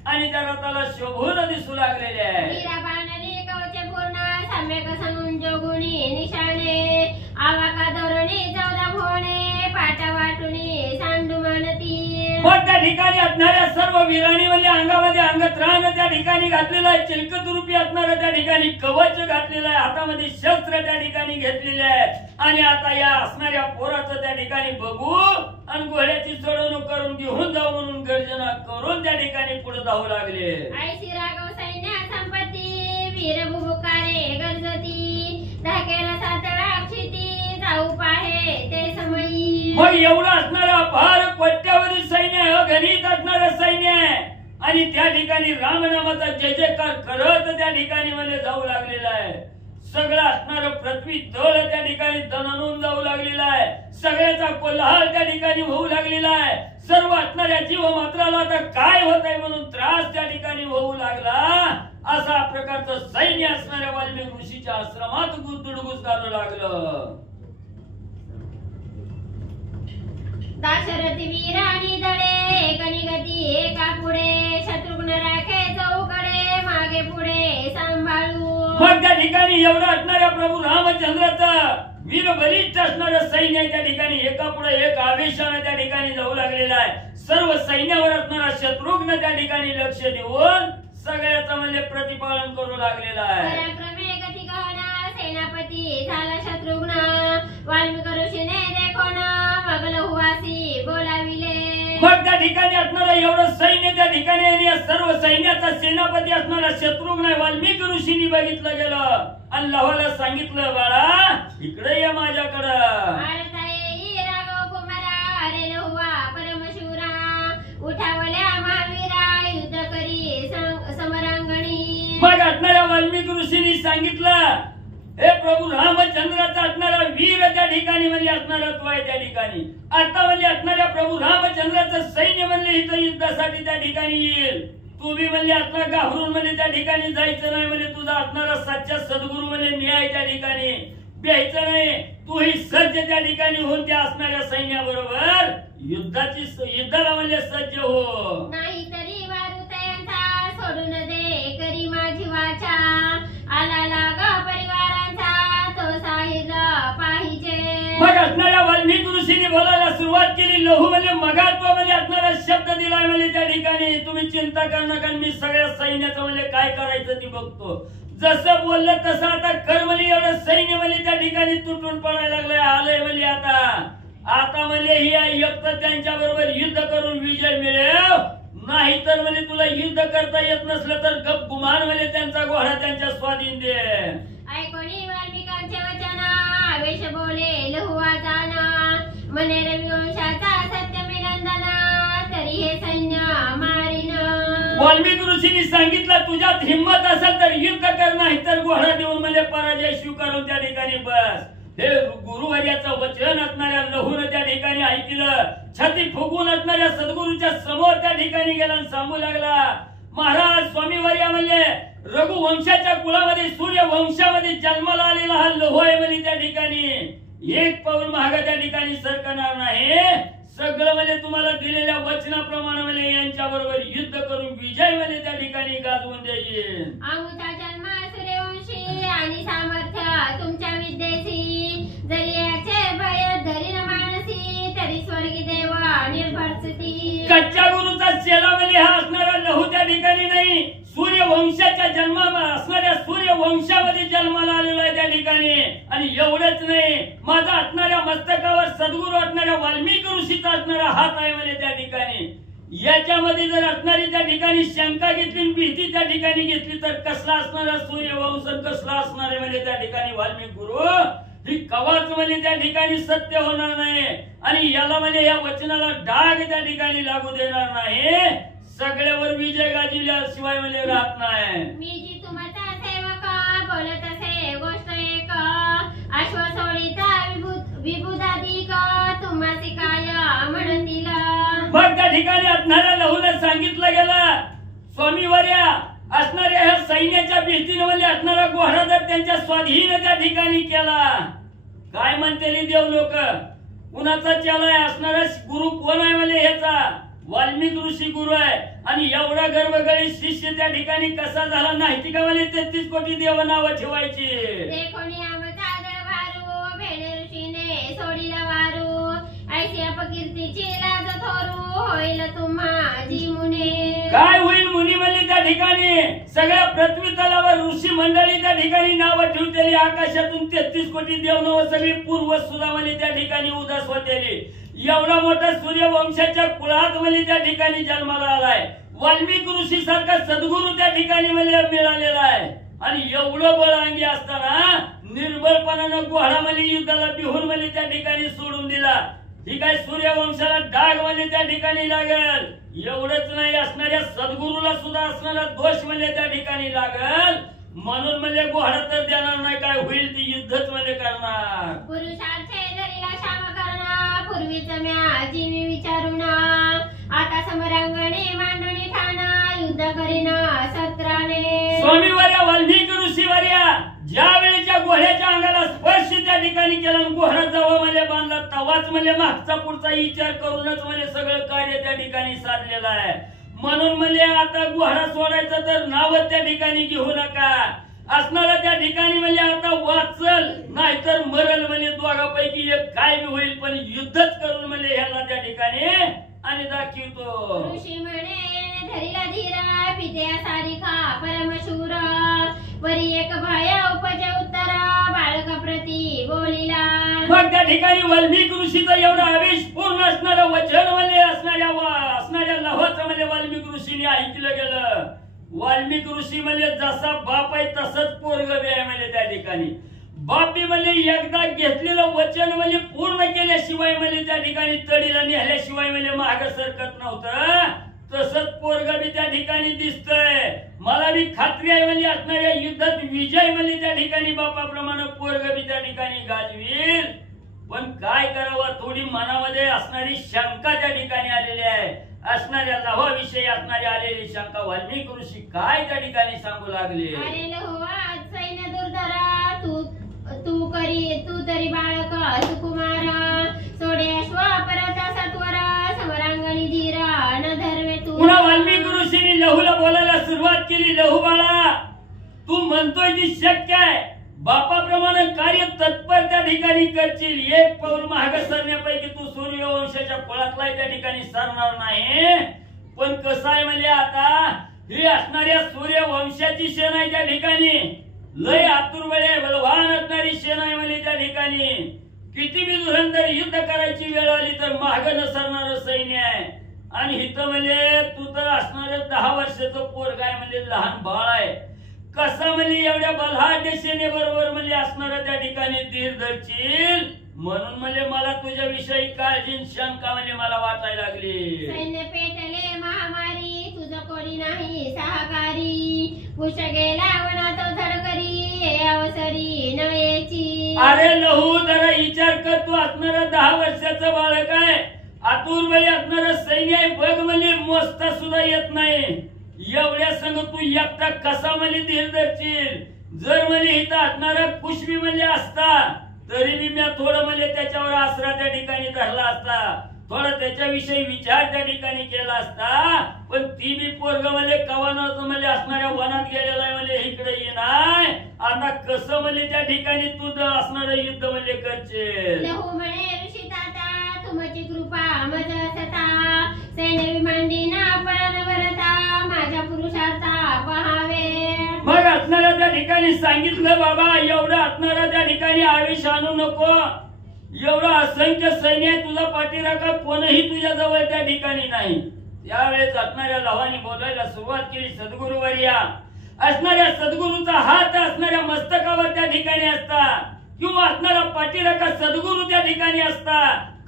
आणि त्या रथाला शोभून दिसू लागलेले आहेत. वीरा बाणाने कवचे पूर्ण सम्यक संजोगुणी निशाणे आवाका धोरणे 14 भोवणे पाटा वाटुनी सांडू म्हणती. मग त्या ठिकाणी असणाऱ्या सर्व वीरांनी म्हणजे अंगामध्ये अंगत्राण त्या ठिकाणी घातलेलं आहे, चिलकत रूपी असणारं त्या ठिकाणी कवच घातलेलं आहे, हातामध्ये शस्त्र त्या ठिकाणी घेतलेले आहेत. आणि आता या असणाऱ्या पोराचं त्या ठिकाणी बघू आणि घोड्याची चढवणूक करून घेऊन जाऊ म्हणून गर्जना करून त्या ठिकाणी पुढे जाऊ लागले. ऐशी राघव सैन्य संपत्ती वीर बुबुकारे गरजती धाकेला सातळा क्षिती जाऊ पाहे ते समयी. मग एवढं असणारा फार कोट्यावधी सैन्य आहे, गणित असणारं सैन्य आहे. आणि त्या ठिकाणी रामनामाचा जय जयकार करत त्या ठिकाणी मध्ये जाऊ लागलेला आहे. सगळं असणारं पृथ्वी तळ त्या ठिकाणी दणनून जाऊ लागलेला आहे. सगळ्याचा कोल्हार त्या ठिकाणी होऊ लागलेला आहे. सर्व असणाऱ्या जीव मात्राला आता काय होत आहे म्हणून त्रास त्या ठिकाणी होऊ लागला. असा प्रकारचं सैन्य असणाऱ्या वाल्मिक ऋषीच्या आश्रमात गुदगुज घालू लागलं. दाशरथी वीराणी दळे एकनी गती एका पुढे शत्रुघ्न राखे चौकडे मागे पुढे सांभाळू. मग त्या ठिकाणी एवढं असणाऱ्या प्रभू रामचंद्राचं वीर बलिष्ठ असणारं सैन्य त्या ठिकाणी एका पुढे एक आवेशाने त्या ठिकाणी जाऊ लागलेला आहे. सर्व सैन्यावर असणारा शत्रुघ्न त्या ठिकाणी लक्ष देऊन सगळ्याचं म्हणजे प्रतिपालन करू लागलेला आहे. पराक्रमे गती गहना सेनापती झाला शत्रुघ्न वाल्मिक ऋषीने देखोन मगल हुवासी बोलाविले. मग त्या ठिकाणी असणारं एवढं सैन्य त्या ठिकाणी आणि या सर्व सैन्याचा सेनापती असणारा शत्रुघ्न वाल्मिक ऋषींनी बघितलं गेलं आणि लवाला सांगितलं, बाळा इकडे ये माझ्याकडं. भारताये राघव कुमारा अरे हुवा परमशूरा उठावल्या महावीरा युद्ध करी समरांगणी. मग असणाऱ्या वाल्मिक ऋषींनी सांगितलं, हे प्रभू रामचंद्राचा असणारा वीर त्या ठिकाणी म्हणजे असणारा तो आहे त्या ठिकाणी. आता म्हणजे असणाऱ्या प्रभू रामचंद्राचं सैन्य म्हणजे इथं युद्धासाठी त्या ठिकाणी येईल. तुम्ही म्हणजे असणार घाबरून म्हणजे त्या ठिकाणी जायचं नाही, म्हणजे तुझा असणारा सच्चा सद्गुरू म्हणजे न्याय त्या ठिकाणी द्यायचं नाही. तूही सज्ज त्या ठिकाणी होऊन त्या असणाऱ्या सैन्याबरोबर युद्धाला म्हणजे सज्ज हो. नाही तरी वारुतयांचा सोडून दे करी माझी वाचा आला लागा परिवारांचा तो साहिल पाहिजे. मग असणाऱ्या वाल्मिक ऋषींनी बोलायला सुरुवात केली. लहू म्हणजे मगात्व म्हणजे असणारा शब्द दिलाय म्हणजे त्या ठिकाणी तुम्ही चिंता करू नका, मी सगळ्या सैन्याचं म्हणजे काय करायचं ते बघतो. जसं बोललं तसं आता कर म्हणजे एवढं सैन्य म्हणजे त्या ठिकाणी तुटून पडायला लागलंय. आलंय म्हणजे आता म्हणजे ही एकतर त्यांच्या बरोबर युद्ध करून विजय मिळेल, नाही तर म्हणजे तुला युद्ध करता येत नसलं तर गप गुमान म्हणजे त्यांचा घोडा त्यांच्या स्वाधीन दे. ऐकोनी वाल्मिकांचे वचन आवेश बोले लहुवा जाना मने रविवंशाचा सत्य मिनंदना तरी हे सैन्य मारीन. वाल्मिक ऋषींनी सांगितलं, तुझ्यात हिंमत असेल तर युद्ध कर, नाही तर घोडा देऊन म्हणजे पराजय स्वीकारून त्या ठिकाणी बस. हे गुरुवर्याचं वचन असणाऱ्या लहून त्या ठिकाणी ऐकलं. छाती फुगून असणाऱ्या सद्गुरूच्या समोर त्या ठिकाणी गेला आणि सांगू लागला, महाराज स्वामीवर्या म्हणजे रघुवंशाच्या कुळामध्ये सूर्यवंशामध्ये जन्माला आलेला हा लहू आहे म्हणजे त्या ठिकाणी एक पाऊल महाग त्या ठिकाणी सरकणार नाही. सगळं म्हणजे तुम्हाला दिलेल्या वचनाप्रमाणे म्हणजे यांच्या बरोबर युद्ध करून विजय म्हणजे त्या ठिकाणी गाजवून देईल. आमुचा जन्म सूर्यवंशी आणि सामर्थ्य तुमच्या विद्येशी जरी याचे भय धरीन मानसी तरी स्वर्गी देव निर्भरती. कच्च्या गुरुचा चेला म्हणजे हा असणारा लहू त्या ठिकाणी नाही, सूर्यवंशाच्या जन्माला असणाऱ्या सूर्यवंशामध्ये जन्माला आलेला आहे त्या ठिकाणी. आणि एवढंच नाही, माझा असणाऱ्या मस्तकावर सद्गुरू असणाऱ्या वाल्मिक ऋषीचा असणारा हात आहे म्हणजे त्या ठिकाणी. याच्यामध्ये जर असणारी त्या ठिकाणी शंका घेतली, भीती त्या ठिकाणी घेतली तर कसला असणारा सूर्यवंश कसला असणारे म्हणजे त्या ठिकाणी वाल्मिक गुरु ही कवाच म्हणजे त्या ठिकाणी सत्य होणार नाही. आणि याला म्हणजे या वचनाला डाग त्या ठिकाणी लागू देणार नाही. सगळ्यावर विजय गाजविल्याशिवाय म्हणजे राहत नाही. मी जी तुमचा सेवक बोलत असे गोष्ट एक अश्वसोडीचा विभुदाधिक तुम्हासी काय म्हणतील. मग त्या ठिकाणी असणाऱ्या लहूला सांगितलं गेलं, स्वामीवर्या असणाऱ्या ह्या सैन्याच्या भीतीने म्हणजे असणारा घोडा जर त्यांच्या स्वाधीन त्या ठिकाणी केला, काय म्हणतेली देव लोक, कुणाचा चेला आहे, असणारा गुरु कोण आहे म्हणजे ह्याचा वाल्मिक ऋषी गुरु आहे. आणि एवढा गर्भगळी शिष्य त्या ठिकाणी कसा झाला नाही का म्हणजे 33 कोटी देव नाव ठेवायची. देखोनी आमचा गळभारू भेणे ऋषीने सोडीला वारू, ऐशी अपकीर्तीची लाज थोरू, होईल तुम्हाजी मुने. काय होईल मुनी म्हणजे त्या ठिकाणी सगळ्या पृथ्वी तलावर ऋषी मंडळी त्या ठिकाणी नाव ठेवतेली. आकाशातून 33 कोटी देव नव सगळी पूर्व सुद्धा म्हणजे त्या ठिकाणी उदास होतेली. एवढा मोठा सूर्यवंशाच्या कुळात म्हणजे त्या ठिकाणी जन्माला आलाय. वाल्मिक ऋषी सारखा सद्गुरू त्या ठिकाणी म्हणजे मिळालेला आहे. आणि एवढं बळ अंगी असताना निर्बळपणानं घोडा म्हणजे युद्धाला बिहून म्हणजे त्या ठिकाणी सोडून दिला. ही काय सूर्यवंशाला डाग म्हणजे त्या ठिकाणी लागल. एवढंच नाही, असणाऱ्या सद्गुरूला सुद्धा असणारा दोष म्हणजे त्या ठिकाणी लागल. म्हणून म्हणजे घोडा तर देणार नाही, काय होईल ती युद्धच म्हणजे करणार. पुरुषार्थे धरीला श्याम करना, पूर्वीच म्याजी मी विचारुना, आता समरांगणे मांडणी ठाणा, युद्ध करीना सत्राने. स्वामीवर्या वाल्मिक ऋषीवर्या ज्या वेळेच्या घोड्याच्या अंगाला स्पर्श त्या ठिकाणी केला, घोडा जवळ म्हणजे बांधला, तवाच म्हणजे मागचा पुढचा विचार करूनच म्हणजे सगळं कार्य त्या ठिकाणी साधलेलं आहे. म्हणून म्हणजे आता घोडा सोडायचं तर नाव त्या ठिकाणी घेऊ नका. असणारा त्या ठिकाणी म्हणजे आता वाचल नाहीतर मरल म्हणजे दोघांपैकी एक काय बी होईल, पण युद्धच करून म्हणजे ह्याला त्या ठिकाणी आणि दाखवतो. ऋषी म्हणे धरीला धीरा, पित्या सारिखा परमशूर, वरी एक भय उपजे उत्तर, बाळक प्रती बोलिला. मग त्या ठिकाणी वाल्मिक ऋषीचं एवढं आवेश पूर्ण असणारं वचन म्हणजे असणाऱ्या लहाचं म्हणजे वाल्मिक ऋषीने ऐकलं गेलं. वाल्मिक ऋषी म्हणजे जसा बाप आहे तसंच पोरग आहे म्हणजे त्या ठिकाणी बापी म्हणजे एकदा घेतलेलं वचन म्हणजे पूर्ण केल्याशिवाय म्हणजे त्या ठिकाणी तडीला नेल्याशिवाय म्हणजे माग सरकत नव्हतं. तसंच पोरग बी त्या ठिकाणी दिसतंय. मला बी खात्री आहे म्हणजे असणाऱ्या युद्धात विजय म्हणजे त्या ठिकाणी बापाप्रमाणे पोरग बी त्या ठिकाणी गाजवील. पण काय करावं, थोडी मनामध्ये असणारी शंका त्या ठिकाणी आलेली आहे. असणाऱ्या लहाविषयी असणारी आलेली शंका वाल्मिक ऋषी काय त्या ठिकाणी सांगू लागले. अरे लहोवा सैन्य दुर्धरा, तू तरी बाळक सुकुमारा, सोडे अश्व परत सत्वरा, समरांगणी धीरा न धर्मे तू. पुन्हा वाल्मिक ऋषीने लहूला बोलायला सुरुवात केली. लहू बाळा, तू म्हणतोय ती शक्य आहे, बापाप्रमाणे कार्य तत्पर त्या ठिकाणी करशील. एक पाऊल मागे सरण्यापैकी तू सूर्यवंशाच्या कुळातला त्या ठिकाणी सरणार नाही. पण कसं आहे म्हणजे आता ही असणाऱ्या सूर्यवंशाची सेना आहे त्या ठिकाणी, लय आतुर वेळे बलवान असणारी सेना आहे म्हणजे त्या ठिकाणी. किती बी धुरंधर युद्ध करायची वेळ आली तर माग न सरणार सैन्य आहे. आणि इथं म्हणजे तू तर असणारे 10 वर्षाचं पोरग आहे म्हणजे लहान बाळ आहे. कसं म्हणजे एवढ्या बलहाट सेने बरोबर म्हणजे असणारा त्या ठिकाणी धीर धरशील. म्हणून म्हणजे मला तुझ्या विषयी काळजी शंका म्हणजे मला वाटायला लागली. सैन्य पेटले महामारी, तुझं कोणी नाही सहकारी, कुश गेला वना तो धडकरी, अवसरी न यायची. अरे लहू जरा विचार कर, तू असणारा 10 वर्षाचं बाळक आहे, आतुर वेळी असणारा सैन्य आहे, बघ म्हणजे मोजता सुद्धा येत नाही. एवढ्या संग तू एकटा कसा म्हणजे धीर धरशील. जर म्हणजे इथं असणारा कुशबी म्हणजे असता तरी मी थोडं म्हणजे त्याच्यावर आसरा त्या ठिकाणी धरला असता, थोडा त्याच्याविषयी विचार त्या ठिकाणी केला असता. पण ती बी पोरग म्हणजे कवानाचं म्हणजे असणाऱ्या वनात गेलेला आहे म्हणजे इकडे येणार. आता कसं म्हणजे त्या ठिकाणी तुझं असणारं युद्ध म्हणजे करशील. लहू म्हणे ऋषी ताता, तुमची कृपा मज सता, सैन्य विमांडी ना पळण भरता, माझ्या पुरुषार्था पहावे. मग असणारा त्या ठिकाणी सांगितलं बाबा एवढं असणारा त्या ठिकाणी आवेश आणू नको. एवढं असंख्य सैन्य आहे तुझा पाठीराखा, कोणही तुझ्या जवळ त्या ठिकाणी नाही. त्यावेळेस असणाऱ्या लहानी बोलायला सुरुवात केली. सद्गुरुवर्या, असणाऱ्या सद्गुरूचा हात असणाऱ्या मस्तकावर त्या ठिकाणी असता किंवा असणारा पाठीराखा सद्गुरू त्या ठिकाणी असता.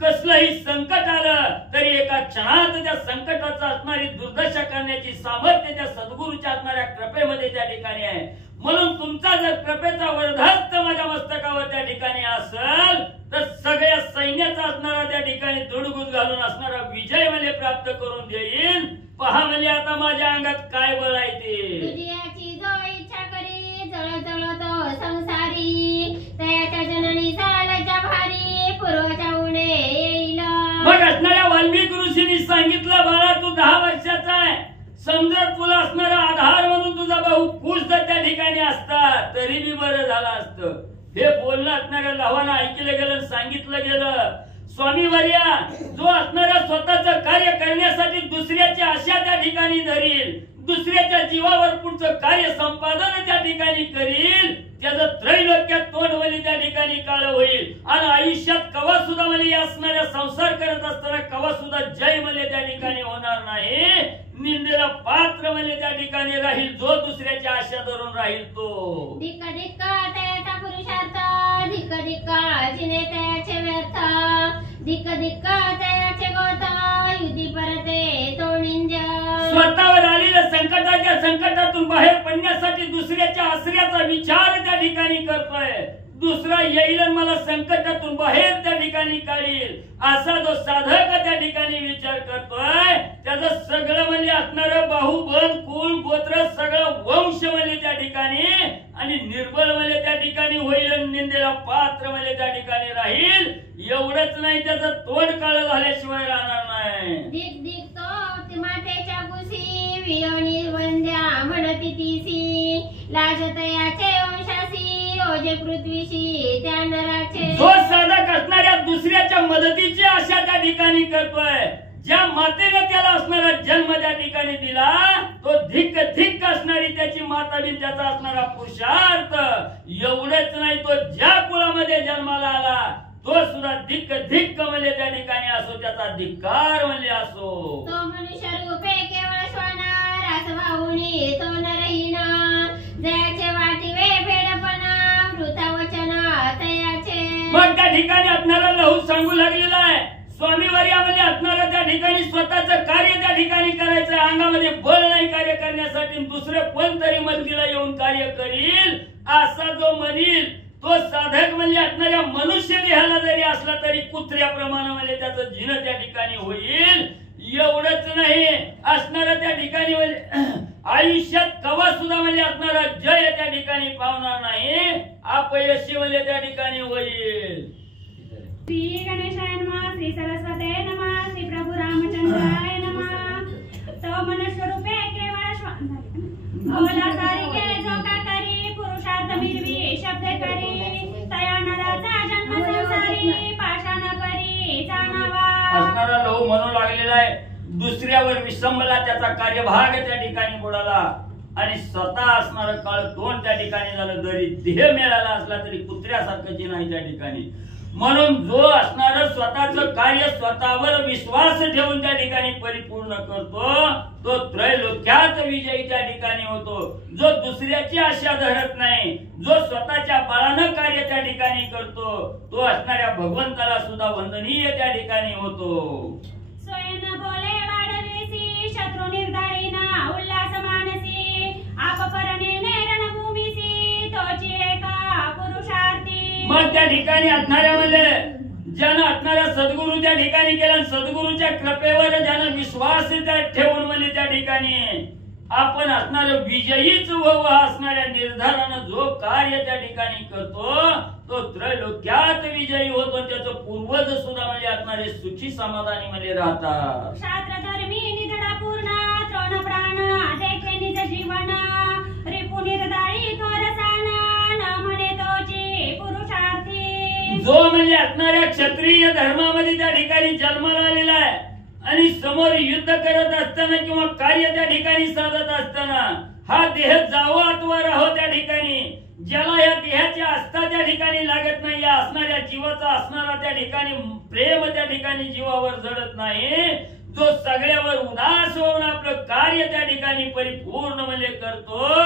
कसलंही संकट आलं तरी एका क्षणात त्या संकटाचं असणारी दुर्दशा करण्याची सामर्थ्य त्या सद्गुरूच्या असणाऱ्या कृपेमध्ये त्या ठिकाणी आहे. म्हणून तुमचा जर कृपेचा वरदहस्त माझ्या मस्तकावर त्या ठिकाणी असेल तर सगळ्या सैन्याचा असणारा त्या ठिकाणी दुडगुज घालून असणारा विजय मला प्राप्त करून देईन. पहा म्हणजे आता माझ्या अंगात काय बळ आहे ते. तुझी याची जो इच्छा करी, समजा तुला असणारा आधार म्हणून तुझा भाऊ खुश जर त्या ठिकाणी असता तरी बी बरं झालं असतं. हे बोलणं असणाऱ्या लहावानं ऐकलं गेलं, सांगितलं गेलं. स्वामी वर्या जो असणाऱ्या स्वतःचं कार्य करण्यासाठी दुसऱ्याची आशा त्या ठिकाणी धरील, दुसऱ्याच्या जीवावर पुढचं कार्य संपादन त्या ठिकाणी करील, त्याचं त्रैलोक्यात तोंड वली त्या ठिकाणी काळ होईल. आणि आयुष्यात कवा सुद्धा मला या असणाऱ्या संसार करत असताना कवा सुद्धा जय मले त्या ठिकाणी होणार नाही. निंदेला पात्र मले त्या ठिकाणी राहील जो दुसऱ्याची आशा धरून राहील तो. धिक्क धिक्क त्याचा पुरुषार्थ, धिक्क धिक्क जिने त्याचे व्यर्थ, धिक्क धिक्क त्याचे गोता युधी परते तो निंजा. स्वतःवर आलेल्या संकटाच्या संकटातून बाहेर पडण्यासाठी दुसऱ्याच्या आश्रयाचा विचार त्या ठिकाणी करतोय. दुसरा येईल मला संकटातून बाहेर त्या ठिकाणी काढील असा जो साधक त्या ठिकाणी विचार करतोय त्याचं सगळं म्हणजे असणारं बाहुबल कुल गोत्र सगळं वंश म्हणजे त्या ठिकाणी आणि निर्बळ म्हणजे त्या ठिकाणी होईल, निंदेला पात्र म्हणजे त्या ठिकाणी राहील. एवढंच नाही त्याचं तोंड काळ झाल्याशिवाय राहणार नाही. दिक दिक तो मातेच्या कुशी वियोनी वंद्या म्हणती तीसी लाजतयाचे वंशासी ओजे पृथ्वीशी त्या नराचे. जो साधक असणाऱ्या दुसऱ्याच्या मदतीची आशा त्या ठिकाणी करतोय, ज्या मातेने त्याला असणारा जन्म त्या ठिकाणी दिला तो धिक्क धिक्क असणारी त्याची माता बिन त्याचा असणारा पुरुषार्थ. एवढेच नाही तो ज्या कुळामध्ये जन्माला आला तो सुद्धा धिक्क धिक्क म्हणजे त्या ठिकाणी असो, त्याचा धिक्कार म्हणजे असो. तो मनुष्य रूपे केवळ श्वानार असं भाऊनी तो नरहीना जयाचे वाटिवे भेडपणा वृथा वचना तयाचे. मग त्या ठिकाणी असणारा लहू सांगू लागलेला आहे. स्वामी वर्यामध्ये असणारा त्या ठिकाणी स्वतःचं कार्य त्या ठिकाणी करायचं, अंगामध्ये बळ नाही कार्य करण्यासाठी, दुसरे कोणतरी मदतीला येऊन कार्य करील असा जो म्हणील तो साधक म्हणजे असणाऱ्या मनुष्य देहाला जरी असला तरी कुत्र्याप्रमाणे म्हणजे त्याचं जिन त्या ठिकाणी होईल. एवढंच नाही असणारा त्या ठिकाणी आयुष्यात कवा सुद्धा म्हणजे असणारा जय त्या ठिकाणी पावणार नाही, अपयशी म्हणजे त्या ठिकाणी होईल. श्री गणेशाय नमः, श्री सरस्वते नमः, श्री प्रभू रामचंद्राय नमः. तो मनुष्य रूपे केवळ श्वान ओला सारिके जो का करी पुरुषार्थ मिरवी शब्द करी तया नराचा जन्म संसारी पाषाण परी जाणावा. असणारा लहू म्हणू लागलेला आहे दुसऱ्यावर विसंबला त्याचा कार्यभाग त्या ठिकाणी बुडाला आणि स्वतः असणारं काळ तोंड त्या ठिकाणी झालं. जरी देह मिळाला असला तरी कुत्र्यासारखं नाही त्या ठिकाणी. म्हणून जो असणार स्वतःचं कार्य स्वतःवर विश्वास ठेवून त्या ठिकाणी परिपूर्ण करतो तो त्रैलोक्यात विजयी त्या ठिकाणी होतो. जो दुसऱ्याची आशा धरत नाही, जो स्वतःच्या बळानं कार्य त्या ठिकाणी करतो तो असणाऱ्या भगवंताला सुद्धा वंदनीय त्या ठिकाणी होतो. स्वयं बोले वाढवेसी शत्रू निर्धारीना उल्हास मानसी आपपरणे रणभूमीसी तोची एका पुरुषार्थी. मग त्या ठिकाणी असणाऱ्यामध्ये ज्यानं असणाऱ्या सद्गुरू त्या ठिकाणी केला, सद्गुरूच्या कृपेवर ज्यानं विश्वास ठेवून म्हणजे त्या ठिकाणी आपण असणार विजयीच असणाऱ्या निर्धारानं जो कार्य त्या ठिकाणी करतो तो त्रैलोक्यात विजयी होतो. त्याचं पूर्वज सुद्धा म्हणजे असणारे सुखी समाधानी मध्ये राहतात. शास्त्र धर्मी निधडा पूर्ण तृण प्राण देखे निज जीवन रिपु निर्दाळी थोरसाना न म्हणे तोची पुरुषार्थी. जो म्हणजे असणाऱ्या क्षत्रिय धर्मामध्ये त्या ठिकाणी जन्माला आलेला आहे आणि समोर युद्ध करत असताना किंवा कार्य त्या ठिकाणी साधत असताना हा देह जावो अथवा राहो त्या ठिकाणी ज्याला या देहाची आस्था त्या ठिकाणी लागत नाही, या असणाऱ्या जीवाचा असणारा त्या ठिकाणी प्रेम त्या ठिकाणी जीवावर जडत नाही, जो सगळ्यावर उदास होऊन आपलं कार्य त्या ठिकाणी परिपूर्ण म्हणजे करतो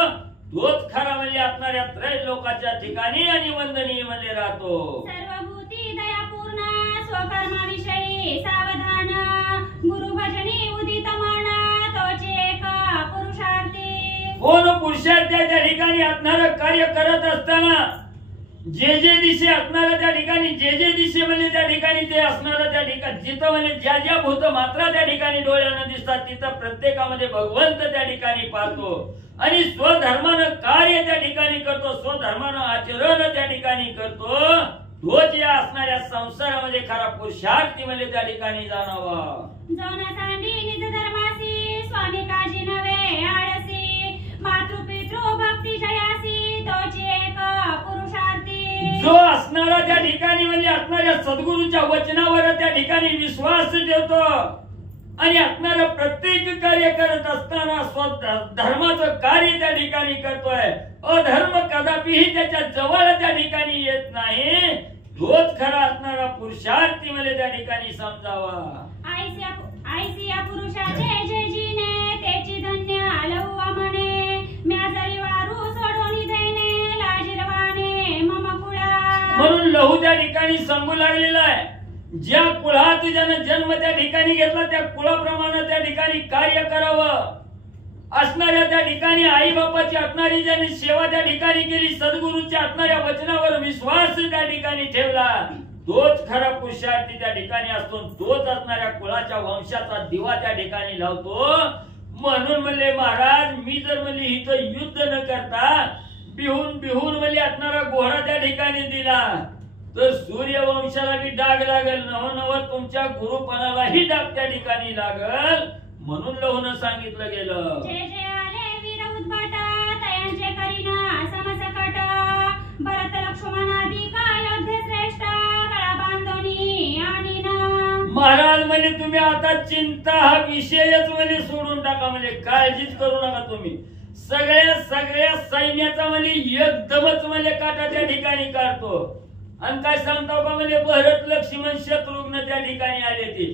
तोच खरा म्हणजे असणाऱ्या त्रैलोकाच्या ठिकाणी आणि वंदनीय मध्ये राहतो. सर्वभूती दयापूर्ण स्वकर्माविषयी सावधान गुरु भजनी उदित मन तोचे एक पुरुषार्थी. कोण पुरुषार्थ त्या ठिकाणी असणारं कार्य करत असताना जे दिशे असणारं त्या ठिकाणी जे दिशे म्हणजे त्या ठिकाणी ते असणारं त्या ठिकाणी जिथं म्हणजे ज्या भूत मात्रा त्या ठिकाणी डोळ्यानं दिसतात तिथं प्रत्येकामध्ये भगवंत त्या ठिकाणी पाहतो आणि स्वधर्मानं कार्य त्या ठिकाणी करतो, स्वधर्मानं आचरण त्या ठिकाणी करतो. तोच या असणाऱ्या संसारामध्ये खरा पुरुषार्थी म्हणजे त्या ठिकाणी जाणावा. जोन सांडी निज धर्मासी स्वामी काजी नवे भक्ती जयासी तोची एक पुरुषार्थी जो असणारा त्या ठिकाणी म्हणजे असणाऱ्या सद्गुरूच्या वचनावर त्या ठिकाणी विश्वास ठेवतो आणि असणारं प्रत्येक कार्य करत असताना धर्माचं कार्य त्या ठिकाणी करतोय, अधर्म कदापिही त्याच्या जवळ त्या ठिकाणी येत नाही, तोच खरा असणारा पुरुषार्थी मला त्या ठिकाणी समजावा. आयसी या पुरुषाचे जे जीने त्याची धन्य लहुआ म्हणे, म्या जरी वारू सोडून देणे लाजिरवाणे मम कुळा. म्हणून लहू त्या ठिकाणी सांगू लागलेला आहे, ज्या कुळात ज्यानं जन्म त्या ठिकाणी घेतला त्या कुळाप्रमाणे त्या ठिकाणी कार्य करावं. असणाऱ्या त्या ठिकाणी आई बापाची असणारी ज्यांनी सेवा त्या ठिकाणी केली, सद्गुरूच्या असणाऱ्या वचनावर विश्वास त्या ठिकाणी ठेवला, तोच खरा पुरुषार्थी त्या ठिकाणी असतो, तोच असणाऱ्या कुळाच्या वंशाचा दिवा त्या ठिकाणी लावतो. म्हणून म्हणले महाराज, मी जर म्हणले इथं युद्ध न करता बिहून म्हणले असणारा घोडा त्या ठिकाणी दिला तर सूर्यवंशाला बी डाग लागल, नव तुमच्या गुरुपणालाही डाग त्या ठिकाणी लागल. म्हणून लहून सांगितलं गेलं, जे जे आले वीर उद्भट तयांचे करीना समसकट, भरत लक्ष्मणाधिक योद्धे श्रेष्ठ गळा बांधोनी आणि ना. महाराज म्हणजे तुम्ही आता चिंता हा विषयच म्हणजे सोडून टाका, म्हणजे काळजीच करू नका तुम्ही. सगळ्या सैन्याचा म्हणजे एकदमच म्हणजे काटा त्या ठिकाणी काढतो. आणि काय सांगतो का म्हणजे भरत लक्ष्मण शत्रुघ्न त्या ठिकाणी आले ते.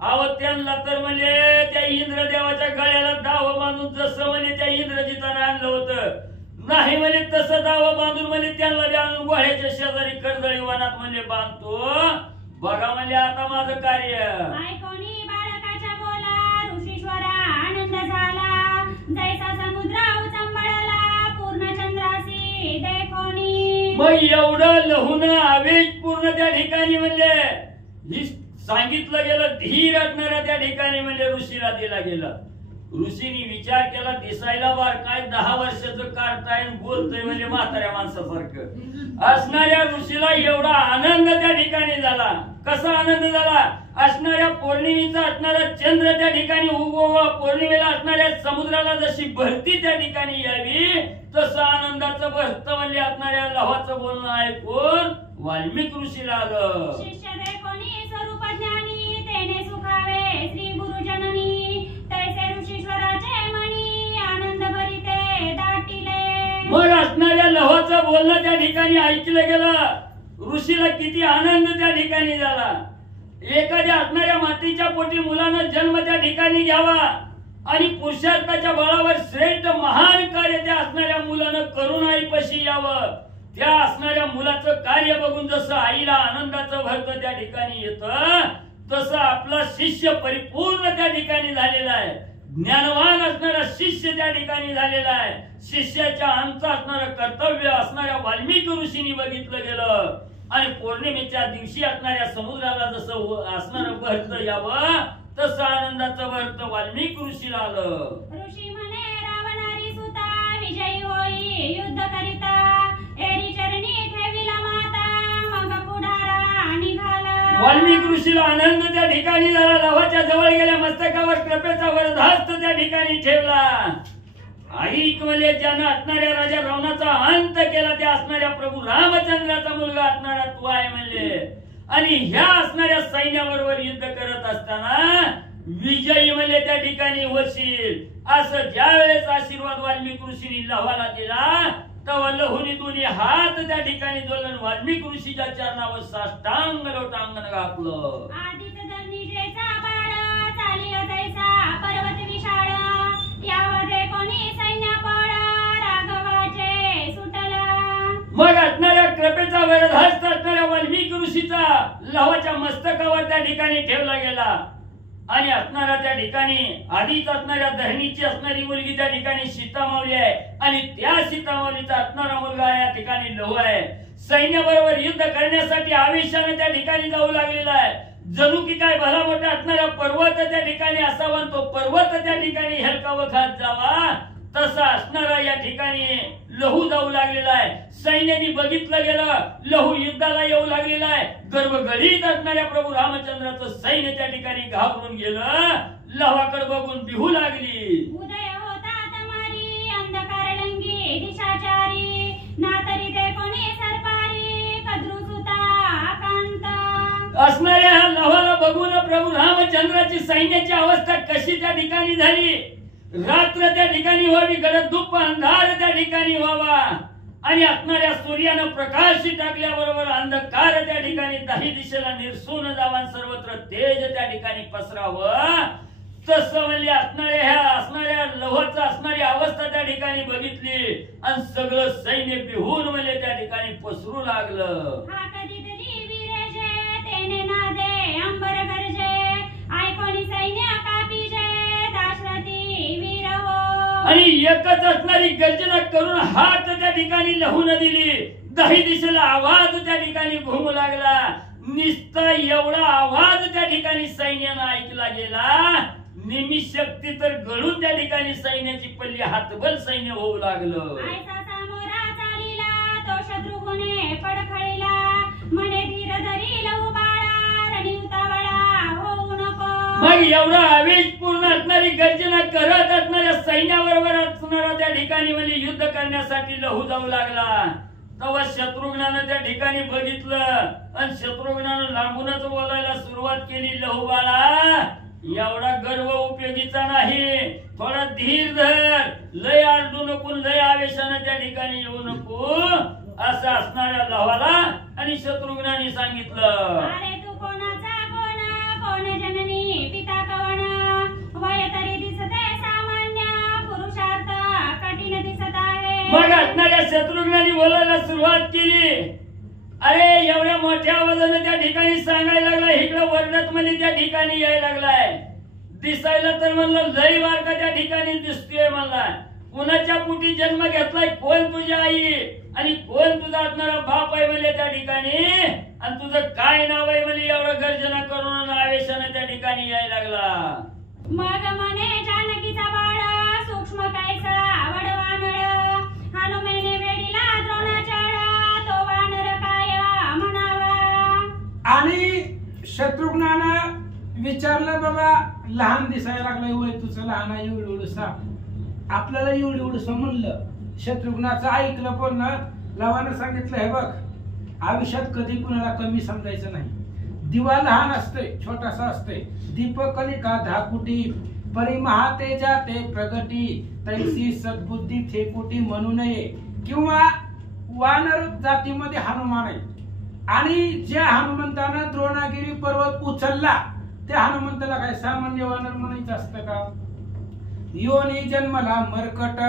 अहो त्यांना तर म्हणजे त्या इंद्रदेवाच्या गळ्याला दाव बांधून जसं म्हणजे त्या इंद्रजितानं आणलं होतं, नाही म्हणजे तसं दाव बांधून म्हणजे त्यांना आणून गोळ्याच्या शेजारी कर्दळी वनात म्हणजे बांधतो. बघा म्हणजे आता माझं कार्य. ऐकोनी बाळकाच्या बोला ऋषीश्वरा आनंद झाला, जैसा समुद्र उचंबळला पूर्ण चंद्रासी देखोनी. मग एवढं लहून आवेश पूर्ण त्या ठिकाणी म्हणजे ही सांगितलं गेलं, धीर असणाऱ्या त्या ठिकाणी म्हणजे ऋषीला दिला गेला. ऋषीने विचार केला, दिसायला बार काय 10 वर्षाचं काढताय बोलतोय म्हणजे म्हाताऱ्या माणसासारखं. असणाऱ्या ऋषीला एवढा आनंद त्या ठिकाणी झाला. कसा आनंद झाला? असणाऱ्या पौर्णिमेचा असणारा चंद्र त्या ठिकाणी उगवा, पौर्णिमेला असणाऱ्या समुद्राला जशी भरती त्या ठिकाणी यावी तसं आनंदाचं भरत म्हणजे असणाऱ्या लहाचं बोलणं ऐकून वाल्मिक ऋषीला आलं. शिष्य देखोनी स्वरूप ज्ञानी तेने सुखावे श्री गुरुजननी, तैसे ऋषीश्वराचे मनी आनंद भरिते दाटिले. मग असणाऱ्या लहाचं बोलणं त्या ठिकाणी ऐकलं गेलं. ऋषीला किती आनंद त्या ठिकाणी झाला. एखाद्या असणाऱ्या मातीच्या पोटी मुलानं जन्म त्या ठिकाणी घ्यावा आणि पुरुषार्थाच्या बळावर श्रेष्ठ महान कार्य त्या असणाऱ्या मुलानं करून आईपाशी यावं. त्या असणाऱ्या मुलाचं कार्य बघून जसं आईला आनंदाचं भरत त्या ठिकाणी येतं, तसं आपला शिष्य परिपूर्ण त्या ठिकाणी झालेला आहे. ज्ञानवान असणारा शिष्य त्या ठिकाणी झालेला आहे. शिष्याच्या अंत असणारं कर्तव्य असणाऱ्या वाल्मिक ऋषींनी बघितलं गेलं आणि पौर्णिमेच्या दिवशी असणाऱ्या समुद्राला जसं असणारं भरत यावं तसं आनंदाचं भरत वाल्मिक ऋषीला आलं. ऋषी म्हणे रावणारी सुता विजयी होई युद्ध करिता, एरी चरणी ठेविला माता मग पुढारा निघाला. वाल्मिक ऋषीला आनंद त्या ठिकाणी झाला. लवाच्या जवळ गेल्या, मस्तकावर कृपेचा वरदहस्त त्या ठिकाणी ठेवला. ऐक म्हणजे ज्यानं असणाऱ्या राजा रावणाचा अंत केला त्या असणाऱ्या प्रभू रामचंद्राचा मुलगा असणारा तू आहे म्हणले. आणि ह्या असणाऱ्या सैन्याबरोबर युद्ध करत असताना विजयी म्हणजे त्या ठिकाणी होशील असं ज्या वेळेस आशीर्वाद वाल्मिक ऋषींनी लवाला दिला तेव्हा लहुनी दोन्ही हात त्या ठिकाणी जोडून वाल्मिक ऋषीच्या चरणावर साष्टांग लोटांगण घातलं. आदित्य धरणीजेचा बाळ चालिय जैसा पर्वत विशाळ, यामध्ये कोणी सैन्य पळा राघवाचे सुटला. मग असणाऱ्या कृपेचा वरदहस्त असणाऱ्या वाल्मिक ऋषीचा लवाच्या मस्तकावर त्या ठिकाणी ठेवला गेला आणि असणाऱ्या त्या ठिकाणी आधीच असणाऱ्या धरणीची असणारी मुलगी त्या ठिकाणी सीतामावली आहे आणि त्या सीतामावलीचा असणारा मुलगा या ठिकाणी लहू आहे. सैन्याबरोबर युद्ध करण्यासाठी आवेशाने त्या ठिकाणी जाऊ लागलेला आहे. जणू की काय भला मोठा असणारा पर्वत त्या ठिकाणी असावा, तो पर्वत त्या ठिकाणी हेलकावं खात जावा तसा असणारा या ठिकाणी लहू जाऊ लागलेला आहे. सैन्याने बघितलं गेलं, लहू युद्धाला येऊ लागलेला आहे. गर्भगडीत असणाऱ्या प्रभू रामचंद्राचं सैन्य त्या ठिकाणी घाबरून गेलं. लहाकडे बघून बिहू लागली. उदय होता तमारी अंधकार लंगी दिशाचारी ना तरी ते कोणी सरपारी कद्रू सुता कांत असणाऱ्या लव्हाला बघून प्रभू रामचंद्राची सैन्याची अवस्था कशी त्या ठिकाणी झाली. रात्र त्या ठिकाणी व्हावी, गडद दुप्प अंधार त्या ठिकाणी व्हावा आणि असणाऱ्या सूर्यानं प्रकाश टाकल्याबरोबर अंधकार त्या ठिकाणी दाही दिशेला निरसून जावा, सर्वत्र तेज त्या ठिकाणी पसरावं. तसं म्हणजे असणाऱ्या लव्हाचं असणारी अवस्था त्या ठिकाणी बघितली आणि सगळं सैन्य बिहून म्हणजे त्या ठिकाणी पसरू लागलं. हा कधीतरी विरेजे तेने नादे अंबर गरजे ऐकोनी सैन्य कापीजे दाशरथी वीर हो. आणि एकच असणारी गर्जना करून हात त्या ठिकाणी लहून दिली. दाही दिशेला आवाज त्या ठिकाणी घुमू लागला. निस्ता एवढा आवाज त्या ठिकाणी सैन्यानं ऐकला गेला. निमिषशक्ती तर गळून त्या ठिकाणी सैन्याची पल्ली हातबल सैन्य होऊ लागलं. ऐसा सामोरा चालिला तो शत्रुघ्ने पडखळीला म्हणे धीर धरी लहू बाळा रणी उतावळा होऊ नको. मग एवढा आवेशपूर्ण असणारी गर्जना करत असणाऱ्या सैन्याबरोबर असणारा त्या ठिकाणी म्हणजे युद्ध करण्यासाठी लहू जाऊ लागला. तेव्हा शत्रुघ्नानं त्या ठिकाणी बघितलं आणि शत्रुघ्नानं लांबूनच बोलायला सुरुवात केली. लहू बाळा, एवढा गर्व उपयोगीचा नाही, थोडा धीर धर, लय आरडू नको, लय आवेशानं त्या ठिकाणी येऊ नको असं असणाऱ्या लव्हाला आणि शत्रुघ्नाने सांगितलं. अरे तू कोणाचा कोण जननी पिता कवण वय तरी दिसते सामान्य पुरुषार्थ कठीण दिसत आहे. मग असणाऱ्या शत्रुघ्नाने बोलायला सुरुवात केली. अरे एवढ्या मोठ्या आवाजाने त्या ठिकाणी सांगायला लागला, इकडं वर्णत मध्ये त्या ठिकाणी यायला लागलाय. दिसायला तर म्हणलं लय बारका त्या ठिकाणी दिसतोय म्हणला. कुणाच्या पोटी जन्म घेतलाय, कोण तुझी आई आणि कोण तुझा असणारा बाप आहे म्हणजे त्या ठिकाणी, आणि तुझं काय नाव आहे म्हणजे एवढं गर्जना करून आवेशाने त्या ठिकाणी यायला लागला. मग म्हणे जानकीचा बाळ सूक्ष्म कायचा वडवानळ हनुमेने वेडीला द्रोणाचाळ तो वानर काय म्हणावा. आणि शत्रुघ्नानं विचारलं, बाबा लहान दिसायला लागलाय, वय तुझं लहान आहे, एवढं एवढंसा आपल्याला एवढं एवढंसं म्हणलं. शत्रुघ्नाचं ऐकलं पण लवानं सांगितलं, हे बघ आयुष्यात कधी कुणाला कमी समजायचं नाही. दिवा लहान असतोय, छोटासा असतोय, दीपकलिका धाकुटी परी महातेजा ते प्रगटी तैसी सद्बुद्धी थेकुटी म्हणू नये. किंवा वानर जातीमध्ये हनुमान आहे आणि ज्या हनुमंतानं द्रोणागिरी पर्वत उचलला त्या हनुमंताला काय सामान्य वानर म्हणायचं असतं का. योनी जन्मला मरकट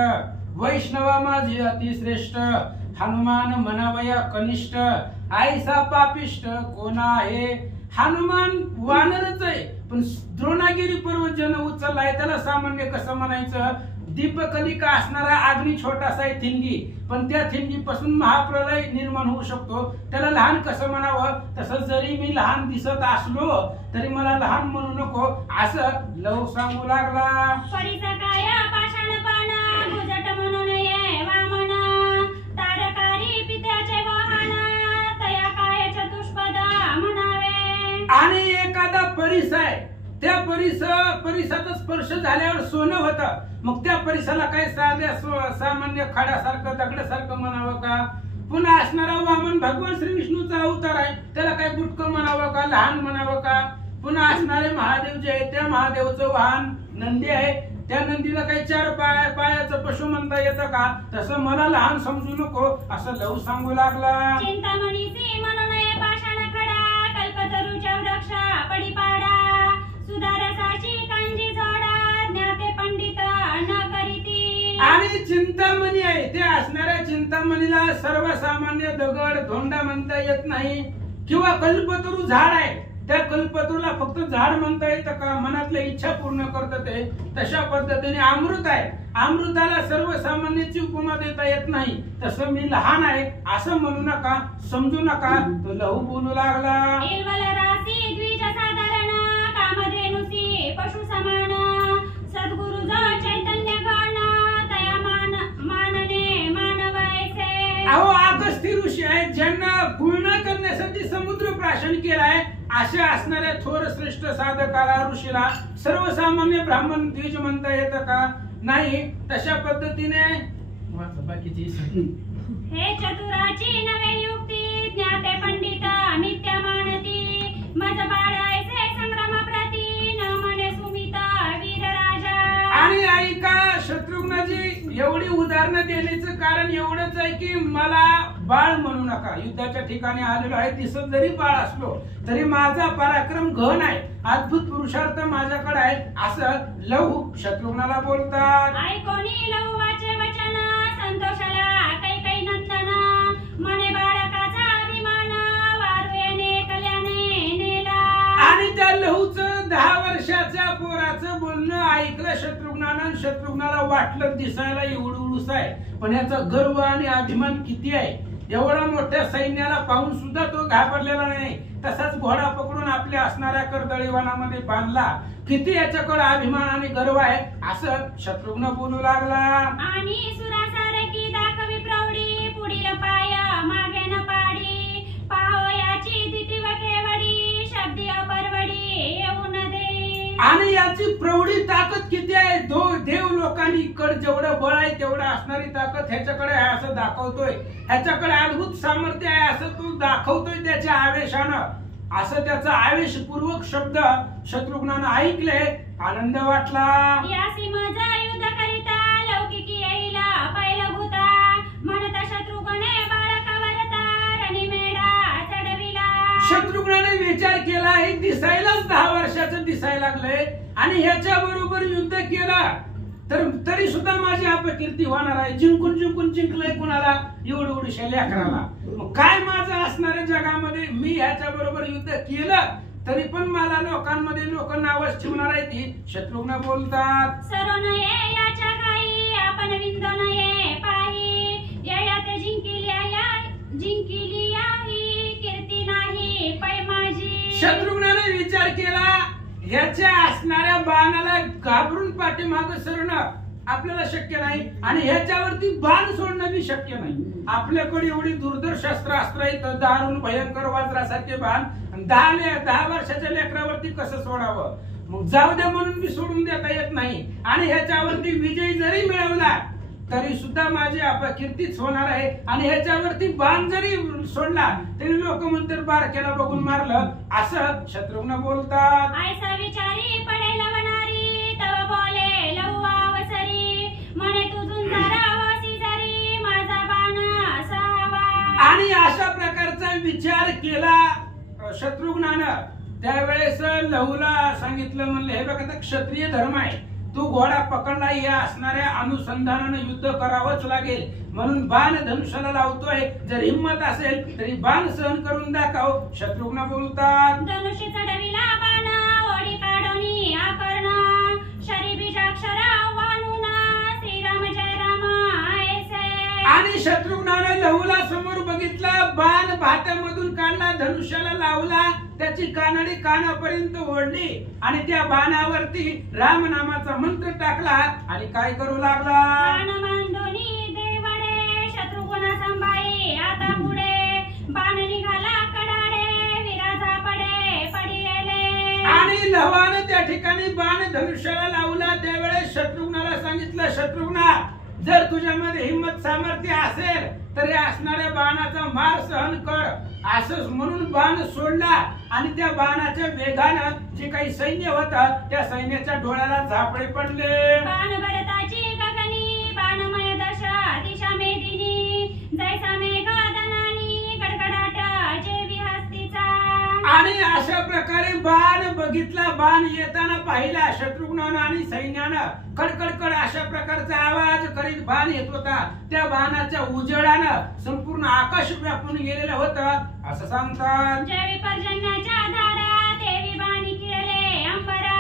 वैष्णवा माझी अतिश्रेष्ठ हनुमान म्हणावया कनिष्ठ आईसा पापिष्ट कोण आहे. हनुमान वानरच आहे पण द्रोणागिरी पर्वत ज्यानं उचललाय त्याला सामान्य कसं म्हणायचं. दीपकलिका असणारा अग्नी छोटासा आहे थिंगी, पण त्या थिंगीपासून महाप्रलय निर्माण होऊ शकतो, त्याला लहान कसं म्हणावं. तसं जरी मी लहान दिसत असलो तरी मला लहान म्हणू नको असं लव सांगू लागला. परीचा काय पाषाण पान भुजट म्हणून ये वामन तारकारी पित्याचे वाहन तया काय चतुष्पद म्हणावे. आणि एखादा परिस आहे, त्या परिसाचा स्पर्श झाल्यावर सोनं होतं, मग त्या परिसाला काय साध्या सामान्य खड्यासारखं दगडासारखं म्हणावं का. पुन्हा असणारा वामन भगवान श्री विष्णूचा अवतार आहे, त्याला काय बुटकं म्हणावं का, लहान म्हणावं का. पुन्हा असणारे महादेव जे आहे त्या महादेवचं वाहन नंदी आहे, त्या नंदीला काही चार पायाचं पशु म्हणता येतं का. तसं मला लहान समजू नको असं लव सांगू लागला. चिंतामणीची म्हणून ये पाषाण खडा कल्पतरूच्या वृक्षा पडिपाडा सुधारसाची कांजी जोडा ज्ञाते पंडित न करीती. आणि चिंतामणी आहे, ते असणाऱ्या चिंतामणीला सर्वसामान्य दगड धोंडा म्हणता येत नाही. किंवा कल्पतरू झाड आहे, त्या कल्पतरूला फक्त झाड म्हणता येतं का, मनातल्या इच्छा पूर्ण करतं ते. तशा पद्धतीने अमृत आहे, अमृताला सर्वसामान्याची उपमा देता येत नाही. तसं मी लहान आहे असं म्हणू नका, समजू नका. तो लहू बोलू लागला. इल्वल रासी द्विज साधारण कामधेनुसी पशु समान सद्गुरु चैतन्य गण तया मानने मानवायचे. अहो अगस्ती ऋषी आहेत ज्यांना गुळणा करण्यासाठी समुद्र प्राशन केलाय, अशा असणाऱ्या थोर श्रेष्ठ साधकाला ऋषीला सर्वसामान्य ब्राह्मण द्विज म्हणता येतं का नाही. तशा पद्धतीने वाचा बाकीची हे चतुराची नवे युक्ती ज्ञाते पंडित नित्य मानती मज बाळ ऐसे संग्राम प्रती न मने सुमिता वीर राजा. आणि ऐका शत्रुघ्नजी, एवढी उदाहरणं देण्याचं कारण एवढंच आहे की मला बाळ म्हणू नका. युद्धाच्या ठिकाणी आलेलो आहे, दिसत जरी बाळ असलो तरी माझा पराक्रम घन आहे, अद्भुत पुरुषार्थ माझ्याकडे आहे, असं लहू शत्रुघ्नाला बोलतात. ऐकोनी लहुवाचे वचन संतोषाला कैकई नंदना मने बाळकाचा अभिमान वारू येणे कल्याणे नेला. आणि त्या लहूचं 10 वर्षाच्या पोराचं बोलणं ऐकलं शत्रुघ्नानं. शत्रुघ्नाला वाटलं दिसायला एवढं आहे, पण याचा गर्व आणि अभिमान किती आहे. एवढा मोठ्या सैन्याला पाहून सुद्धा तो घाबरलेला नाही. तसाच घोडा पकडून आपल्या असणाऱ्या कर्दळीवानामध्ये बांधला. किती याच्याकडे अभिमान आणि गर्व आहे असं शत्रुघ्न बोलू लागला. आणि सुरासारखी दाखवी प्रौढी पुढील पाय मागे न पाडी पाहो याची दिटी व केवडी शब्दी अपरवडी येऊन दे. आणि याची प्रौढी ताकद किती आहे. देव लोकांनी कड जेवढं बळ आहे तेवढं असणारी ताकद ह्याच्याकडे आहे असं दाखवतोय. ह्याच्याकडे अद्भुत सामर्थ्य आहे असं तो दाखवतोय त्याच्या आवेशानं. असं त्याचा आवेशपूर्वक शब्द शत्रुघ्नानं ऐकले, आनंद वाटला. यासी मजा युद्ध करिता लौकिकी येईला पहिला भूता म्हणता शत्रुघ्ने बाळकावरता रणिमेढा चढविला. शत्रुघ्नाने विचार केला, हे दिसायलाच 10 वर्षाचं दिसायला लागलंय आणि ह्याच्या बरोबर युद्ध केलं तर तरी सुद्धा माझी अपकीर्ती होणार आहे. जिंकून जिंकलंय कुणाला, एवढ्या लेकराला. काय माझं असणाऱ्या जगामध्ये मी ह्याच्या बरोबर युद्ध केलं तरी पण मला लोकांमध्ये लोक नावच ठेवणार आहे. ती शत्रुघ्न बोलतात. सरो नये याच्या काही आपण विंदो नये पाही ययाते जिंकिली याही कीर्ती नाही पै माझी. शत्रुघ्नाने विचार केला, ह्याच्या असणाऱ्या बाणाला घाबरून पाठीमाग सरणं आपल्याला शक्य नाही आणि ह्याच्यावरती बाण सोडणं बी शक्य नाही. आपल्याकडे एवढी दुर्धर शस्त्रास्त्र आहेत, दारुण भयंकर वज्रासारखे बाण, 10 वर्षाच्या लेकरावरती कसं सोडावं. मग जाऊ द्या म्हणून मी सोडून देता येत नाही. आणि ह्याच्यावरती विजय जरी मिळवला तरी सुद्धा माझी अपकीर्तीच होणार आहे. आणि ह्याच्यावरती बाण जरी सोडला तरी लोक म्हणतात बारक्याला बघून मारलं, असं शत्रुघ्न बोलतात. ऐसा विचारी पडे लवणारी तव बोले लहू अवसरी म्हणे तुझून जरावसी जरी माझा बाण असावा. आणि अशा प्रकारचा विचार केला शत्रुघ्नानं. त्यावेळेस लहूला सांगितलं, म्हणलं हे बघा क्षत्रिय धर्म आहे, तू घोडा पकडला या असणाऱ्या अनुसंधानानं युद्ध करावंच लागेल. म्हणून बाण धनुष्याला लावतोय, जर हिंमत असेल तरी बाण सहन करून दाखव. शत्रुघ्न बोलतात. धनुष्य चढविला बाण ओढी काढोनी आकर्ण शरी बीजाक्षर वाणून श्रीराम जय राम ऐसे. आणि शत्रुघ्नाने लहूला समोर बघितलं, बाण भात्यामधून काढला, धनुष्याला लावला, त्याची कानडी कानापर्यंत ओढली आणि त्या बाणावरती राम नामाचा मंत्र टाकला आणि काय करू लागला. बाण बांधोनी देवडे शत्रुघ्न संभाई आता पुढे बाण निघाला कडाडे विराजा पडे पडिले. आणि लहवानं त्या ठिकाणी बाण धनुष्याला लावला. त्यावेळेस शत्रुघ्नाला सांगितलं, शत्रुघ्ना जर तुझ्यामध्ये हिंमत सामर्थ्य असेल तर या असणाऱ्या बाणाचा मार सहन कर. असं म्हणून बाण सोडला आणि त्या बाणाच्या वेगानं जे काही सैन्य होतं त्या सैन्याच्या डोळ्याला झापडे पडले. बाण भरताची गगनी बाणमय दशा दिशा मेदिनी जैसा मेघ दनानी गडगडाट जेवी हस्तीचा. आणि अशा प्रकारे बाण बघितला, बाण येताना पाहिला शत्रुघ्नानं आणि सैन्यानं. कडकडकड अशा प्रकारचा आवाज करीत बाण येत होता. त्या बाणाच्या उजेडानं संपूर्ण आकाश व्यापून गेलेलं होतं असं सांगतात. जेवी पर्जन्याच्या धारा देवी बाणी किरले अंबरा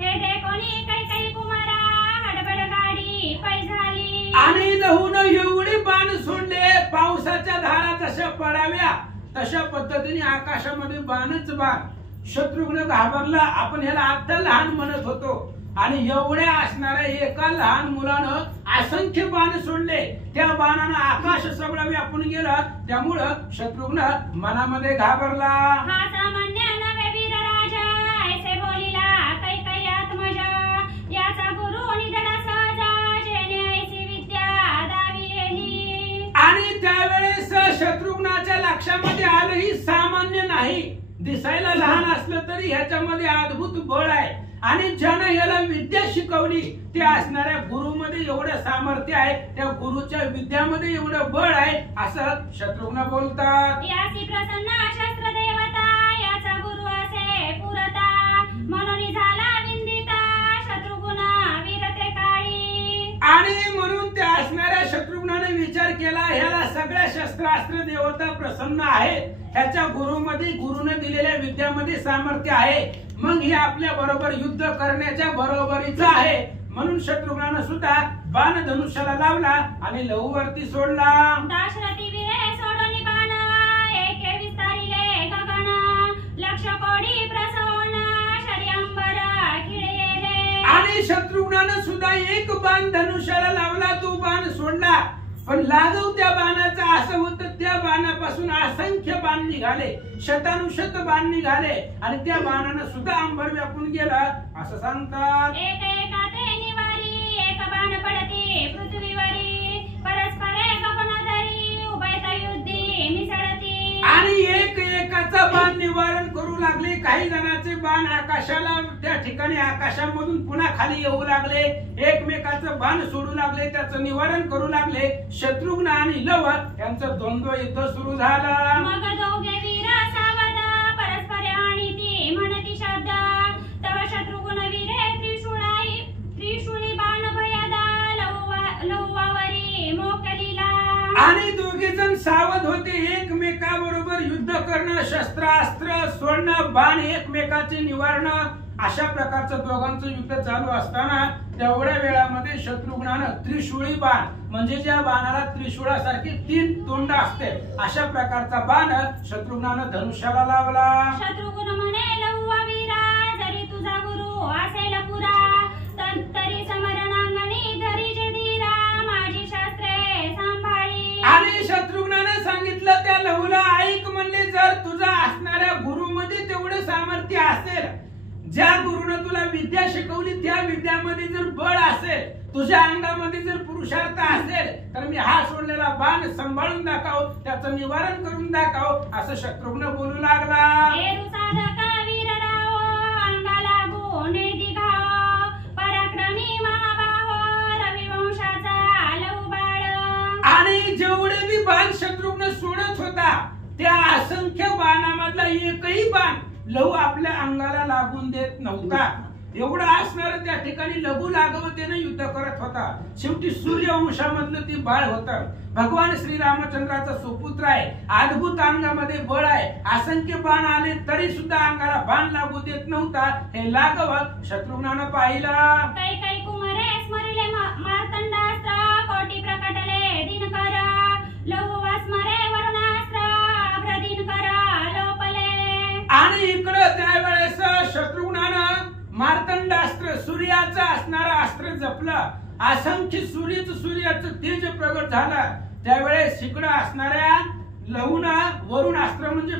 हे देखोनी कैकई कुमारा हडबड गाडी पै झाली. आणि लहून एवढे बाण सोडले, पावसाच्या धारा जशा पडाव्या तशा पद्धतीने आकाशामध्ये बाणच बाण. शत्रुघ्न घाबरला. आपण ह्याला आता लहान म्हणत होतो आणि एवढ्या असणाऱ्या एका लहान मुलानं असंख्य बाण सोडले. त्या बाणानं आकाश सगळं व्यापून गेलं. त्यामुळं शत्रुघ्न मनामध्ये घाबरला. हा सामान्य नवे वीर राजा ऐसे बोलिला कैकई आत्मजा याचा गुरु निधडा सहजा जेणे ऐसी विद्या दावी आपल्या लक्षामध्ये आलं ही सामान्य नाही, दिसायला लहान असलं तरी ह्याच्यामध्ये अद्भुत बळ आहे आणि ज्यानं याला विद्या शिकवली ते असणाऱ्या गुरुमध्ये एवढं सामर्थ्य आहे, त्या गुरुच्या विद्यामध्ये एवढं बळ आहे असं शत्रुघ्न बोलतात. यासी प्रसन्न शस्त्र देवता याचा गुरु असे पुरता म्हणून झाला विंदिता शत्रुघ्न वीरते काळी. आणि म्हणून त्या असणाऱ्या शत्रुघ्नाने विचार केला ह्याला सगळ्या शस्त्रास्त्र देवता प्रसन्न आहे, ह्याच्या गुरुमध्ये गुरुने दिलेल्या विद्यामध्ये सामर्थ्य आहे, मग हे आपल्या बरोबर युद्ध करण्याच्या बरोबरीचा आहे. म्हणून शत्रुघ्नानं सुद्धा बाण धनुष्याला लावला आणि लहूवरती सोडला. दाशरथी वीरे सोडोनी बाण एके विस्तारिले गगन लक्ष कोडी प्रसन्न शर्यंबर खिळलेले. आणि शत्रुघ्नानं सुद्धा एक बाण धनुष्याला लावला, तो बाण सोडला, पण लागव त्या बाणाचा असं होतं त्या बाणापासून असंख्य बाण निघाले, शतानुशत बाण निघाले आणि त्या बाणानं सुद्धा अंबर व्यापून गेला असं सांगतात. एक एकाते निवारी एक बाण पडती पृथ्वीवरी परस्परे गगनधरी उभयता युद्धी मिसळती. आणि एक एकाचा बाण निवारण करू लागले, काही जणांचे बाण आकाशाला त्या ठिकाणी आकाशामधून पुन्हा खाली येऊ लागले, एकमेकाचं बाण सोडू लागले, त्याचं निवारण करू लागले. शत्रुघ्न आणि लव यांचं द्वंद्व युद्ध सुरू झालं. मग दोघे वीर सावध परस्परे आणि ती म्हणती शब्द तव शत्रुघ्न वीरे त्रिशूळी बाण भयदा लहुवावरी मोकलीला. आणि दोघे जण सावध होते, एकमेकाबरोबर युद्ध करणं, शस्त्रास्त्र सोडणं, बाण एकमेकाचे निवारणं, अशा प्रकारचं दोघांचं युद्ध चालू असताना तेवढ्या वेळामध्ये शत्रुघ्नानं त्रिशूळी बाण म्हणजे ज्या बाणाला त्रिशूळासारखी 3 तोंड असते अशा प्रकारचा बाण शत्रुघ्नानं धनुष्याला लावला. शत्रुघ्न म्हणे लहुवा वीरा जरी तुझा गुरु असेल पुरा तरी समरणांगणी धरी जे धीरा माझी शास्त्रे सांभाळी. आणि शत्रुघ्नानं सांगितलं त्या लहूला, ऐक म्हणले, जर तुझा असणाऱ्या गुरुमध्ये तेवढं सामर्थ्य असेल, ज्या गुरुनं तुला विद्या शिकवली त्या विद्यामध्ये जर बळ असेल, तुझ्या अंगामध्ये जर पुरुषार्थ असेल, तर मी हा सोडलेला बाण सांभाळून दाखव, त्याचं निवारण करून दाखव असं शत्रुघ्न बोलू लागला. अंगाला गुणे दिघाव पराक्रमी महाभाव रविवंशाचा लहू बाळ. आणि जेवढे बी बाण शत्रुघ्न सोडत होता त्या असंख्य बाणामधला एकही बाण लहू आपल्या अंगाला लागून देत नव्हता. एवढं असणार त्या ठिकाणी लघु लागवतेने युद्ध करत होता. शेवटी सूर्यवंशामधलं ते बाळ होतं. भगवान श्रीरामचंद्राचा सुपुत्र आहे, अद्भुत अंगामध्ये बळ आहे, असंख्य बाण आले तरी सुद्धा अंगाला बाण लागू देत नव्हता. हे लागव शत्रुघ्नानं पाहिलं. काही कुमारे स्मरले मार्तंडास्त्र कोटी प्रकटले दिनकर लहू स्मरे वरुणास्त्र अभ्र दिनकर लोपले. आणि इकडं त्यावेळेस शत्रुघ्नानं मार्तंडास्त्र सूर्याचं असणारं अस्त्र जपलं. असंख्य सूर्याचं तेज प्रगट झालं. त्यावेळेस इकडं असणाऱ्या लहूना वरुण अस्त्र म्हणजे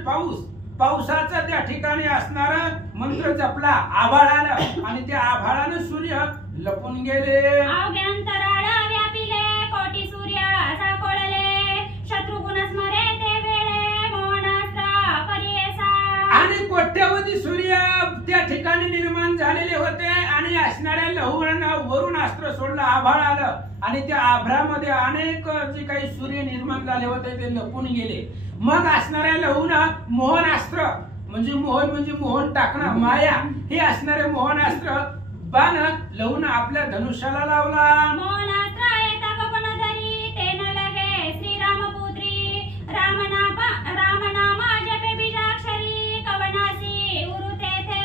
पावसाचा त्या ठिकाणी असणारा मंत्र जपला. आभाळ आलं आणि त्या आभाळानं सूर्य लपून गेले. अवघे अंतराळ व्यापिले कोटी सूर्य सापडले शत्रुघ्न स्मरे ते वेळे मोहनास्त्र परियेसा. आणि कोट्यावधी सूर्य त्या ठिकाणी निर्माण झालेले होते आणि असणाऱ्या लहूनं वरुण अस्त्र सोडलं. आभाळ आलं आणि त्या आभाळामध्ये अनेक जे काही सूर्य निर्माण झाले होते ते लपून गेले. मग असणाऱ्या लहूनं मोहनास्त्र म्हणजे मोहन टाकणं, माया, हे असणारे मोहनास्त्र बाण लहूनं आपल्या धनुष्याला लावला. मोहनास्त्र एका गगनधरी तेन लगे श्रीरामपुत्री रामनाम जपे बीजाक्षरी कवनासी उरुतेथे.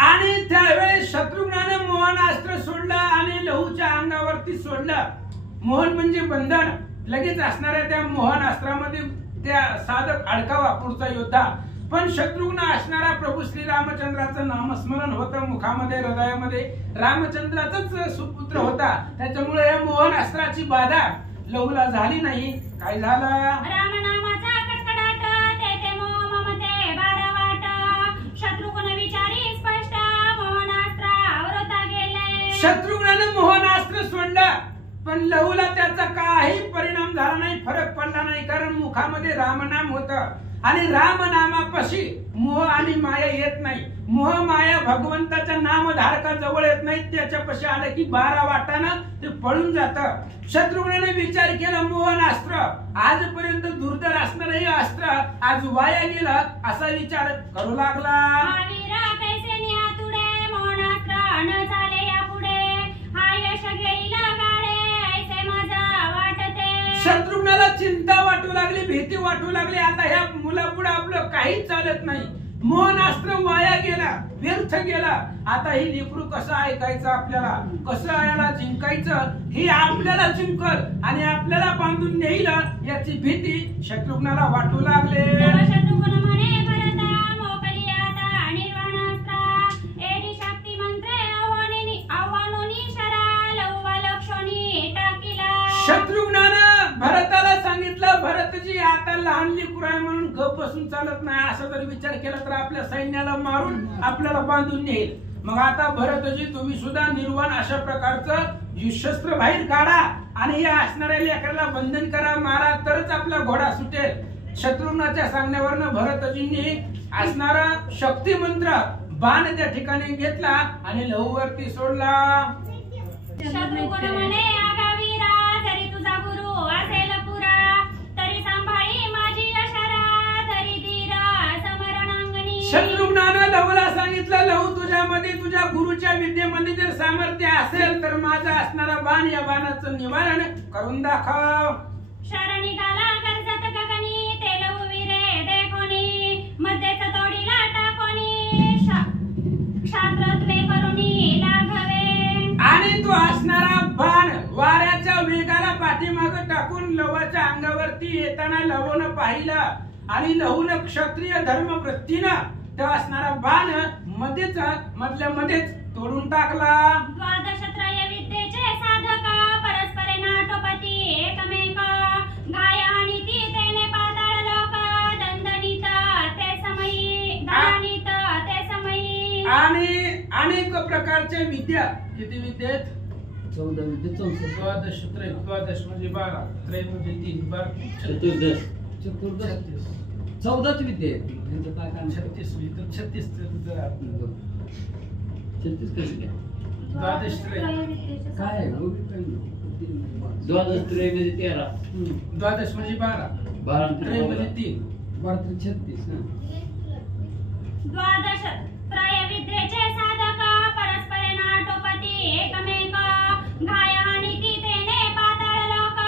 आणि त्यावेळेस शत्रुघ्नानं मोहनास्त्र सोडलं आणि लहूच्या अंगावरती सोडलं. मोहन म्हणजे बंधन. लगेच असणाऱ्या त्या मोहनास्त्रामध्ये त्या साधक अडकावा पुढचा योद्धा. पण शत्रुघ्न असणारा प्रभू श्री रामचंद्राचं नामस्मरण होतं मुखामध्ये, हृदयामध्ये. रामचंद्राचाच सुपुत्र होता, त्याच्यामुळे या मोहनास्त्राची बाधा लहूला झाली नाही. काय झालं? रामनामाचा कडकडाट तेथे मोह ममते बारावाट शत्रुघ्न विचारी स्पष्ट मोहनास्त्रावरता गेले. शत्रुघ्नानं मोहनास्त्र सोडलं पण लहूला त्याचा काही परिणाम झाला नाही, फरक पडला नाही, कारण मुखामध्ये रामनाम होतं आणि रामनामापाशी मोह आणि माया येत नाही. मोह माया भगवंताच्या नामधारका जवळ येत नाही, त्याच्यापाशी आलं की 12 वाटानं ते पळून जातं. शत्रुघ्नाने विचार केला, मोहनास्त्र आजपर्यंत दुर्धर असणारं हे अस्त्र आज वाया गेलं, असा विचार करू लागला. महावीरा कैसे निहातुडे, मोहनास्त्र न झाले यापुढे, हा यश घेईल गाडे, ऐसे माझा वाटते. शत्रुघ्नाला चिंता वाटू लागली, भीती वाटू लागली. आता ह्या मुलापुढे आपलं काहीच चालत नाही. मोहनास्त्र वाया गेला, व्यर्थ गेला. आता ही लेकरू कसं ऐकायचं, आपल्याला कसं याला जिंकायचं, हे आपल्याला जिंकल आणि आपल्याला बांधून नेईल याची भीती शत्रुघ्नाला वाटू लागले. तेव्हा शत्रुघ्न म्हणे, भरता मोकली आता निर्वाणास्त्र, एडी शक्ती मंत्रे आव्हानोनी शरा, लव्वा लक्षणी टाकीला. शत्रुघ्नानं भरताला सांगितलं, भरतजी आता लहान लेकरू आहे म्हणून गप बसून चालत नाही. असा जर विचार केला तर आपल्या सैन्याला मारून आपल्याला बांधून नेईल. मग आता भरतजी तुम्ही सुद्धा निर्वाण अशा प्रकारचं शस्त्र बाहेर काढा आणि या असणाऱ्या लेकराला बंधन करा, मारा, तरच आपला घोडा सुटेल. शत्रुघ्नाच्या सांगण्यावरनं भरतजींनी असणारा शक्ती मंत्र बाण त्या ठिकाणी घेतला आणि लहूवरती सोडला. शत्रुघ्न म्हणे, आगावीरा जरी तुझा गुरु असेल पुरा, तरी सांभाळी माझी यशरा, तरी धीरा समरणांगणी. शत्रुघ्नानं लहूला सांगितलं, लहू तुझ्यामध्ये तुझ्या गुरुच्या विद्येमध्ये जर सामर्थ्य असेल तर माझा असणारा बाण या बाणाचं निवारण करून दाखव. शरणी काला कर्जत गगनी, ते लहू वीरे देखोनी, मध्येच तोडीला टाकोनी, क्षात्रत्वे करुणी लाघवे. आणि तो असणारा बाण वाऱ्याच्या वेगाला पाठीमाग टाकून लवाच्या अंगावरती येताना लवून पाहिलं आणि लहून क्षत्रिय धर्म वृत्तीनं तो असणारा बाण मध्येच मधल्या मध्येच तोडून टाकला. द्वादशत्रय विद्येचे साधक, परस्परे नाटोपती एकमेक, गाय आणि ती तेने पाताळ लोक, दंडनीत ते समयी, दंडनीत ते समयी. आणि अनेक प्रकारच्या विद्या, किती विद्या आहेत? 14 विद्या 64. द्वादश त्रय, द्वादश म्हणजे 12, त्रय म्हणजे 3, 12 चतुर्दश चतुर्दश 14च विद्या आहेत. त्यांचं काय काम? 36 तर 36 छत्तीस कशी काय? द्वादश त्रय, काय आहे? गोबी काय नाही. द्वादश त्रय म्हणजे 13, द्वादश म्हणजे 12, 12 त्रय म्हणजे 3. 12 × 36 हा. द्वादश त्रय विद्येचे साधक, परस्परे नाटोपती एकमेक, गाय आणि ती तेने पाताळ लोक,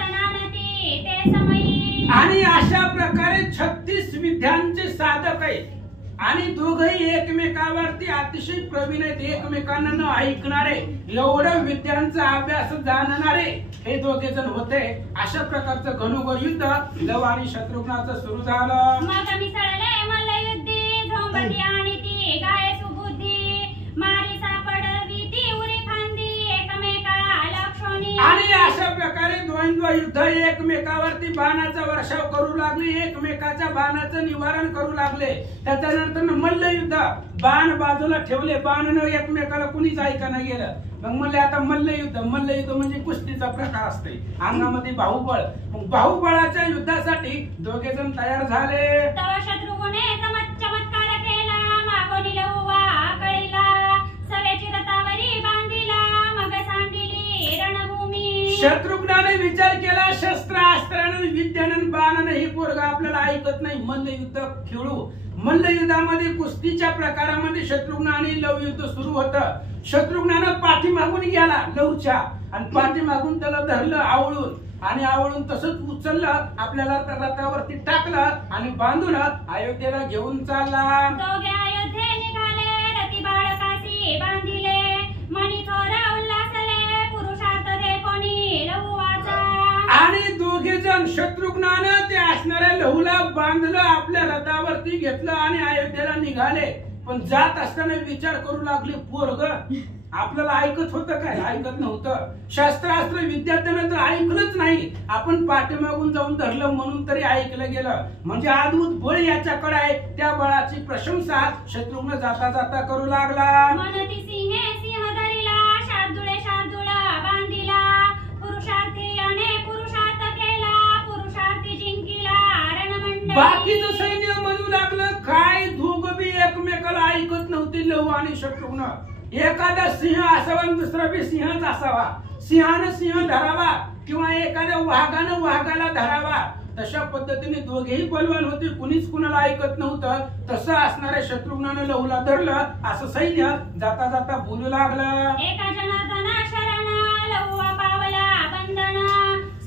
दंडनीत ते समयी. आणि अशा प्रकारे 36 विद्यांचे साधक आहेत आणि दोघही एकमेकावरती अतिशय प्रवीण आहेत, एकमेकांना न ऐकणारे, एवढं विद्यांचा अभ्यास जाणणारे हे दोघे जण होते. अशा प्रकारचं घनोघर युद्ध लव आणि शत्रुघ्नाचं सुरू झालं. मग मिसळले मल्लयुद्धी, झोंबती आणि ती गाय सुबुद्धी, मारी सापडवी ती उरी फांदी, एकमेका लक्षणी. आणि अशा प्रकारे द्वंद्व युद्ध एकमेकावरती बाणाचा वर्षाव करू लागले, एकमेकाच्या बाणाचं निवारण करू लागले. त्याच्यानंतर मल्लयुद्ध, बाण बाजूला ठेवले, बाण एकमेकाला कुणीच ऐकायला गेलं. मग म्हणले आता मल्लयुद्ध, मल्लयुद्ध म्हणजे कुस्तीचा प्रकार असते, अंगामध्ये बाहुबळ. मग बाहुबळाच्या युद्धासाठी दोघे जण तयार झाले. तव शत्रुघ्ने चमत्कार केला, मागोनी लहुवा कळीला, सवेची रथावरी बांधिला, मग सांडिली रणभूमी. शत्रुघ्नाने विचार केला, शस्त्र अस्त्रानं विद्यानं बाणानं ही पोरगा आपल्याला ऐकत नाही, मल्लयुद्ध खेळू. मल्लयुद्धामध्ये कुस्तीच्या प्रकारामध्ये शत्रुघ्न आणि लव युद्ध सुरू होतं. शत्रुघ्नानं पाठीमागून गेला लवच्या आणि पाठीमागून त्याला धरलं आवळून आणि आवळून तसंच उचललं, आपल्याला रथावरती टाकलं आणि बांधून अयोध्येला घेऊन चालला. दोघे अयोध्ये निघाले, रती बाळकासी बांधिले, मणी थोर उल्हासले, पुरुषार्थ देखोनी लहुवाचा. आणि दोघे जण शत्रुघ्नानं ते असणाऱ्या लहूला बांधलं, आपल्या रथावरती घेतलं आणि अयोध्येला निघाले. पण जात असताना विचार करू लागले, पोरग आपल्याला ऐकत होतं काय? ऐकत नव्हतं. शस्त्रास्त्र विद्यार्थ्यानं तर ऐकलंच नाही, आपण पाठीमागून जाऊन धरलं म्हणून तरी ऐकलं गेलं. म्हणजे अद्भुत बळ याच्याकडे आहे. त्या बळाची प्रशंसा शत्रुघ्न जाता जाता करू लागला. मनती सिंहे सिंह धरिला, शार्दुळे शार्दुळ बांधिला, बाकीचं सैन्य म्हणू लागलं काय दोघं बी एकमेकाला ऐकत नव्हते लहू आणि शत्रुघ्न. एखादा सिंह असावा आणि दुसरा बी सिंहच असावा, सिंहानं सिंह धरावा किंवा एखाद्या वाघानं वाघाला धरावा, तशा पद्धतीने दोघेही बलवान होते, कुणीच कुणाला ऐकत नव्हतं. तसं असणाऱ्या शत्रुघ्नानं लहूला धरलं. असं सैन्य जाता जाता बोलू लागलं, एका जनार्दना शरण लहुआ पावला बंधन,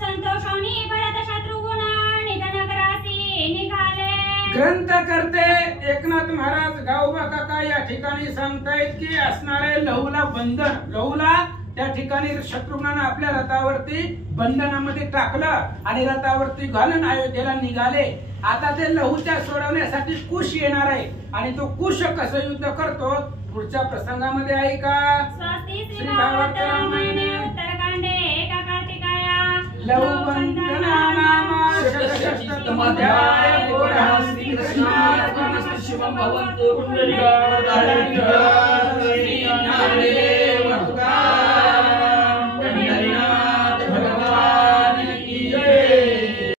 संतोषोनी भरत शत्रुघ्न निधनगरासी निघाले. ग्रंथकर्ते एकनाथ महाराज गावोबा काका या ठिकाणी सांगतायत की असणारे लहूला बंधन, लहूला त्या ठिकाणी शत्रुघ्नानं आपल्या रथावरती बंधनामध्ये टाकलं आणि रथावरती घालून अयोध्येला निघाले. आता ते लहूच्या सोडवण्यासाठी कुश येणार आहे आणि तो कुश कसं युद्ध करतो पुढच्या प्रसंगामध्ये ऐका. स्वस्ति श्री भागवत रामायणे उत्तरकांडे एका कार्तिकाया लहू बंधना नाम षष्ठमोऽध्याय पूर्णः. श्रीकृष्णार्पणमस्तु. शिवं भवन्तु पुण्डरीकावतारम्.